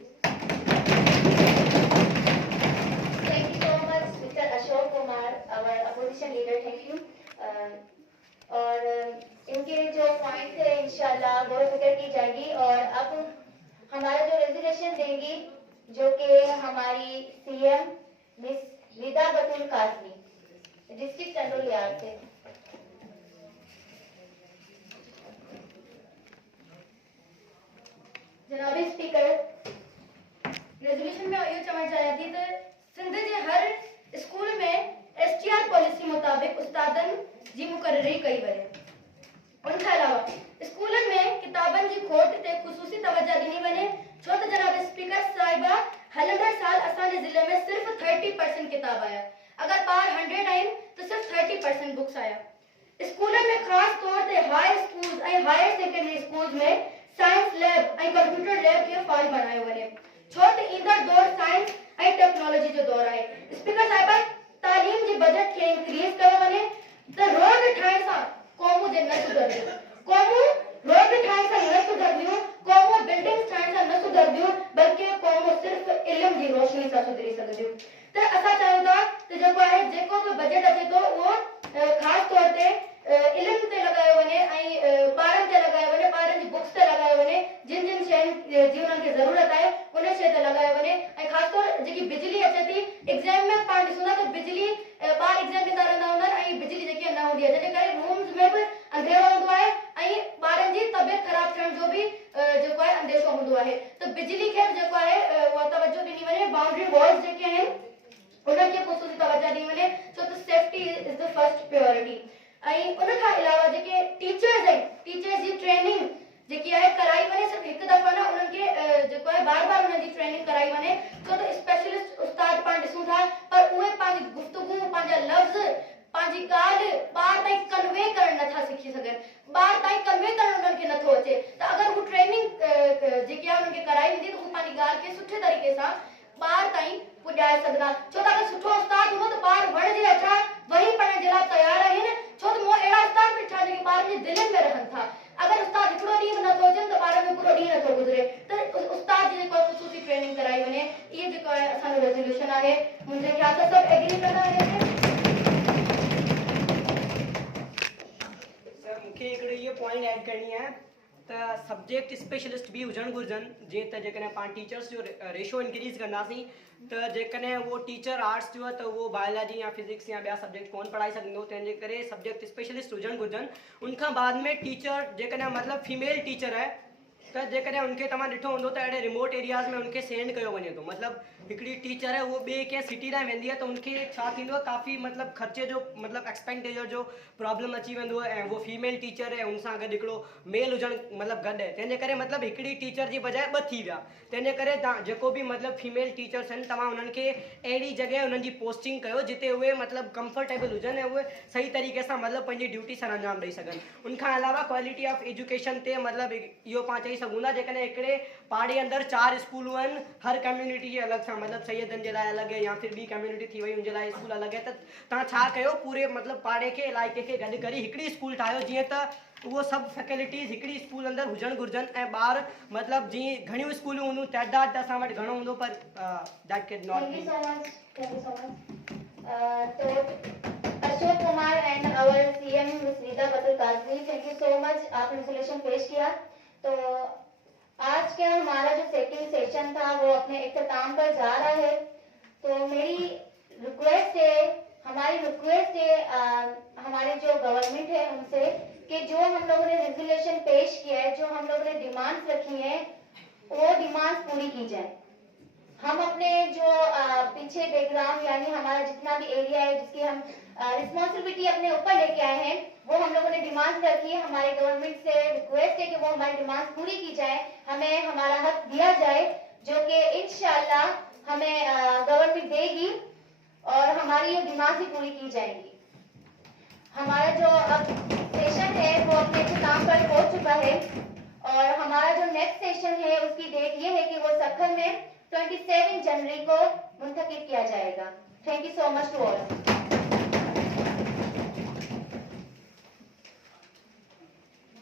Thank you so much, Mr. Ashok Kumar, our opposition leader. Thank you. और इनके जो पॉइंट है इंशाल्लाह गौर फिक्र की जाएगी। और अब हमारा जो रेजोल्यूशन देंगी जो कि हमारी सीएम मिस निदा बतूल कासमी डिस्ट्रिक्ट टंडोलियार से। जनाब स्पीकर, रेजोल्यूशन में यो चवण चाहिए थी तो सिंध के हर स्कूल में एसटीआर पॉलिसी मुताबिक उस्तादन जी मुकर्रर मुकर्ररी कई वरे उनके अलावा स्कूलन में किताबन जी खोट ते खुसूसी तवज्जो दी वने छो त जनाब स्पीकर साहिबा हलंदड़ साल असांजे जिले में सिर्फ 30% किताब आया अगर बार 100 आइन तो सिर्फ 30% बुक्स आया स्कूलन में खास तौर ते हाई स्कूल्स ऐं हायर सेकेंडरी स्कूल्स में साइंस लैब ऐं कंप्यूटर लैब के फाल बनायो वने छो त ईंदड़ दौर साइंस ऐं टेक्नोलॉजी जो दौर आहे स्पीकर साहिबा तालीम जी बजट के इंक्रीज कयो वने त रोड ठाहिण सां क़ौम जे न सुधरदियूं क़ौमूं रोड ठाहिण सां न सुधरदियूं क़ौमूं बिल्डिंग्स ठाहिण सां न सुधरदियूं बल्कि क़ौमूं सिर्फ इल्म जी रोशनी सां सुधरी सघंदियूं त असां चाहियूं था त जेको आहे जेको बि बजट अचे थो उहो ख़ासि तौर ते इल्म ते लॻायो वञे ऐं ॿारनि ते लॻायो वञे ॿारनि जी बुक्स ते लॻायो वञे जिन जिन शयुनि जी उन्हनि खे ज़रूरत आहे उन शइ ते लॻायो वञे ऐं ख़ासि तौर जेकी बिजली अचे थी एग्ज़ाम में पाण ॾिसूं था त बिजली ॿार एग्ज़ाम ॾींदा रहंदा हूंदा आहिनि ऐं बिजली जेकी न हूंदी आहे जंहिंजे करे रूम्स में बि अंधेरो हूंदो आहे ऐं ॿारनि जी तबियत ख़राब थियण जो बि जेको आहे अंदेशो हूंदो आहे त बिजली खे जेको आहे उहा तवज्जो ॾिनी वञे बाउंड्री वॉल्स जेके आहिनि उन्हनि खे ख़ुसूसी तवज्जो ॾिनी वञे छो त safety is the first priority ऐं उन खां अलावा जेके टीचर्स आहिनि टीचर्स जी ट्रेनिंग जेकी आहे कराई वञे सिर्फ हिकु दफ़ा न उन्हनि खे जेको आहे बार बार उन्हनि जी ट्रेनिंग कराई वञे छो त स्पेशलिस्ट उस्ताद पाण ॾिसूं था पर उहे पंहिंजी गुफ़्तगू पंहिंजा लफ़्ज़ पंहिंजी ॻाल्हि ॿार ताईं कन्वे करणु नथा सिखी सघनि ॿार ताईं कन्वे करणु उन्हनि खे नथो अचे त अगरि हू ट्रेनिंग जेकी आहे उन्हनि खे कराई वेंदी त हू पंहिंजी ॻाल्हि खे सुठे तरीक़े सां ॿार ताईं पुॼाए सघंदा छो त अगरि सुठो उस्ताद हूंदो त ॿार वण जे हेठां वही पढ़ण जे लाइ तयारु आहिनि छो त मूं अहिड़ा उस्ताद ॾिठा जेके ॿारनि जी दिलनि में रहनि था अगर उस्ताद हिकिड़ो ॾींहुं बि नथो अचनि त ॿारनि में पूरो ॾींहुं नथो गुज़रे त उस्ताद जी जेको ख़ुसूसी ट्रेनिंग कराई वञे इहे जेको आहे असांजो रेज़ोल्यूशन आहे मुंहिंजे ख़्याल सां सभु एग्री कंदा आहिनि सर मूंखे हिकिड़ो इहो पॉइंट ऐड करणी आहे त सब्जेक्ट स्पेशलिस्ट बि हुजणु घुरिजनि जीअं त जेकॾहिं पाण टीचर्स जो रेशो इंक्रीज़ कंदासीं त जेकॾहिं उहो टीचर आर्ट्स जो आहे त उहो बायोलॉजी या फिजिक्स या ॿिया सब्जेक्ट कोन पढ़ाए सघंदो तंहिंजे करे सब्जेक्ट स्पेशलिस्ट हुजणु घुरिजनि उनखां बाद में टीचर जेकॾहिं मतिलबु फीमेल टीचर आहे त जेकॾहिं उनखे तव्हां ॾिठो हूंदो त अहिड़े रिमोट एरियाज़ में उनखे सेंड कयो वञे थो मतिलबु हिकिड़ी टीचर आहे उहो ॿिए कंहिं सिटी लाइ वेंदी आहे त उनखे छा थींदो आहे काफ़ी मतिलबु ख़र्चे जो मतिलबु एक्सपेंडिचर जो प्रॉब्लम अची वेंदो आहे ऐं उहो फीमेल टीचर आहे उन सां गॾु हिकिड़ो मेल हुजणु मतिलबु गॾु आहे तंहिंजे करे मतिलबु हिकिड़ी टीचर जी बजाए ॿ थी विया तंहिंजे करे तव्हां जेको बि मतिलबु फीमेल टीचर्स आहिनि तव्हां उन्हनि खे अहिड़ी जॻह उन्हनि जी पोस्टिंग कयो जिते उहे मतिलबु कंफर्टेबल हुजनि ऐं उहे सही तरीक़े सां मतिलबु पंहिंजी ड्यूटी सां अंजाम ॾेई सघनि उनखां अलावा क्वालिटी ऑफ एजुकेशन ते मतिलबु इहो पाण चई सघूं था जेकॾहिं हिकिड़े पाड़े अंदरि 4 स्कूलूं आहिनि हर कम्युनिटी जे अलॻि सां मतिलबु सैयदनि जे लाइ अलॻि आहे या फिर ॿी कम्युनिटी थी वई उनजे लाइ स्कूल अलॻि आहे त तव्हां छा कयो पूरे मतिलबु पाड़े खे इलाइक़े खे गॾु करे हिकिड़ी स्कूल ठाहियो जीअं त उहो सभु फैसिलिटीज़ हिकिड़ी स्कूल अंदरि हुजणु घुरिजनि ऐं ॿार मतिलबु जीअं घणियूं स्कूलियूं हूंदियूं तइदाद त असां वटि घणो हूंदो पर that can not be Ashok Kumar and our CM miss Rita Batool Kajri thank you so much आपने सोल्यूशन पेश किया तो आज का हमारा जो सेकंड सेशन था वो अपने इख्तिताम पर जा रहा है तो मेरी रिक्वेस्ट है हमारी रिक्वेस्ट है हमारे जो गवर्नमेंट है उनसे कि जो हम लोगों ने रेजोल्यूशन पेश किया है जो हम लोगों ने डिमांड्स रखी है वो डिमांड्स पूरी की जाए हम अपने जो पीछे बैकग्राउंड यानी हमारा जितना भी एरिया है जिसकी हम रिस्पॉन्सिबिलिटी अपने ऊपर लेके आए हैं वो हम लोगों ने डिमांड्स रखी है हमारे गवर्नमेंट से रिक्वेस्ट है कि वो हमारी डिमांड्स पूरी की जाए हमें हमारा हक दिया जाए जो कि इंशाल्लाह हमें गवर्नमेंट देगी और हमारी ये डिमांड भी पूरी की जाएंगी हमारा जो अब सेशन है वो अपने इख्तिताम पर हो चुका है और हमारा जो नेक्स्ट सेशन है उसकी डेट ये है कि वो सखर में 27 जनवरी को मुंतकिब किया जाएगा thank you so much to all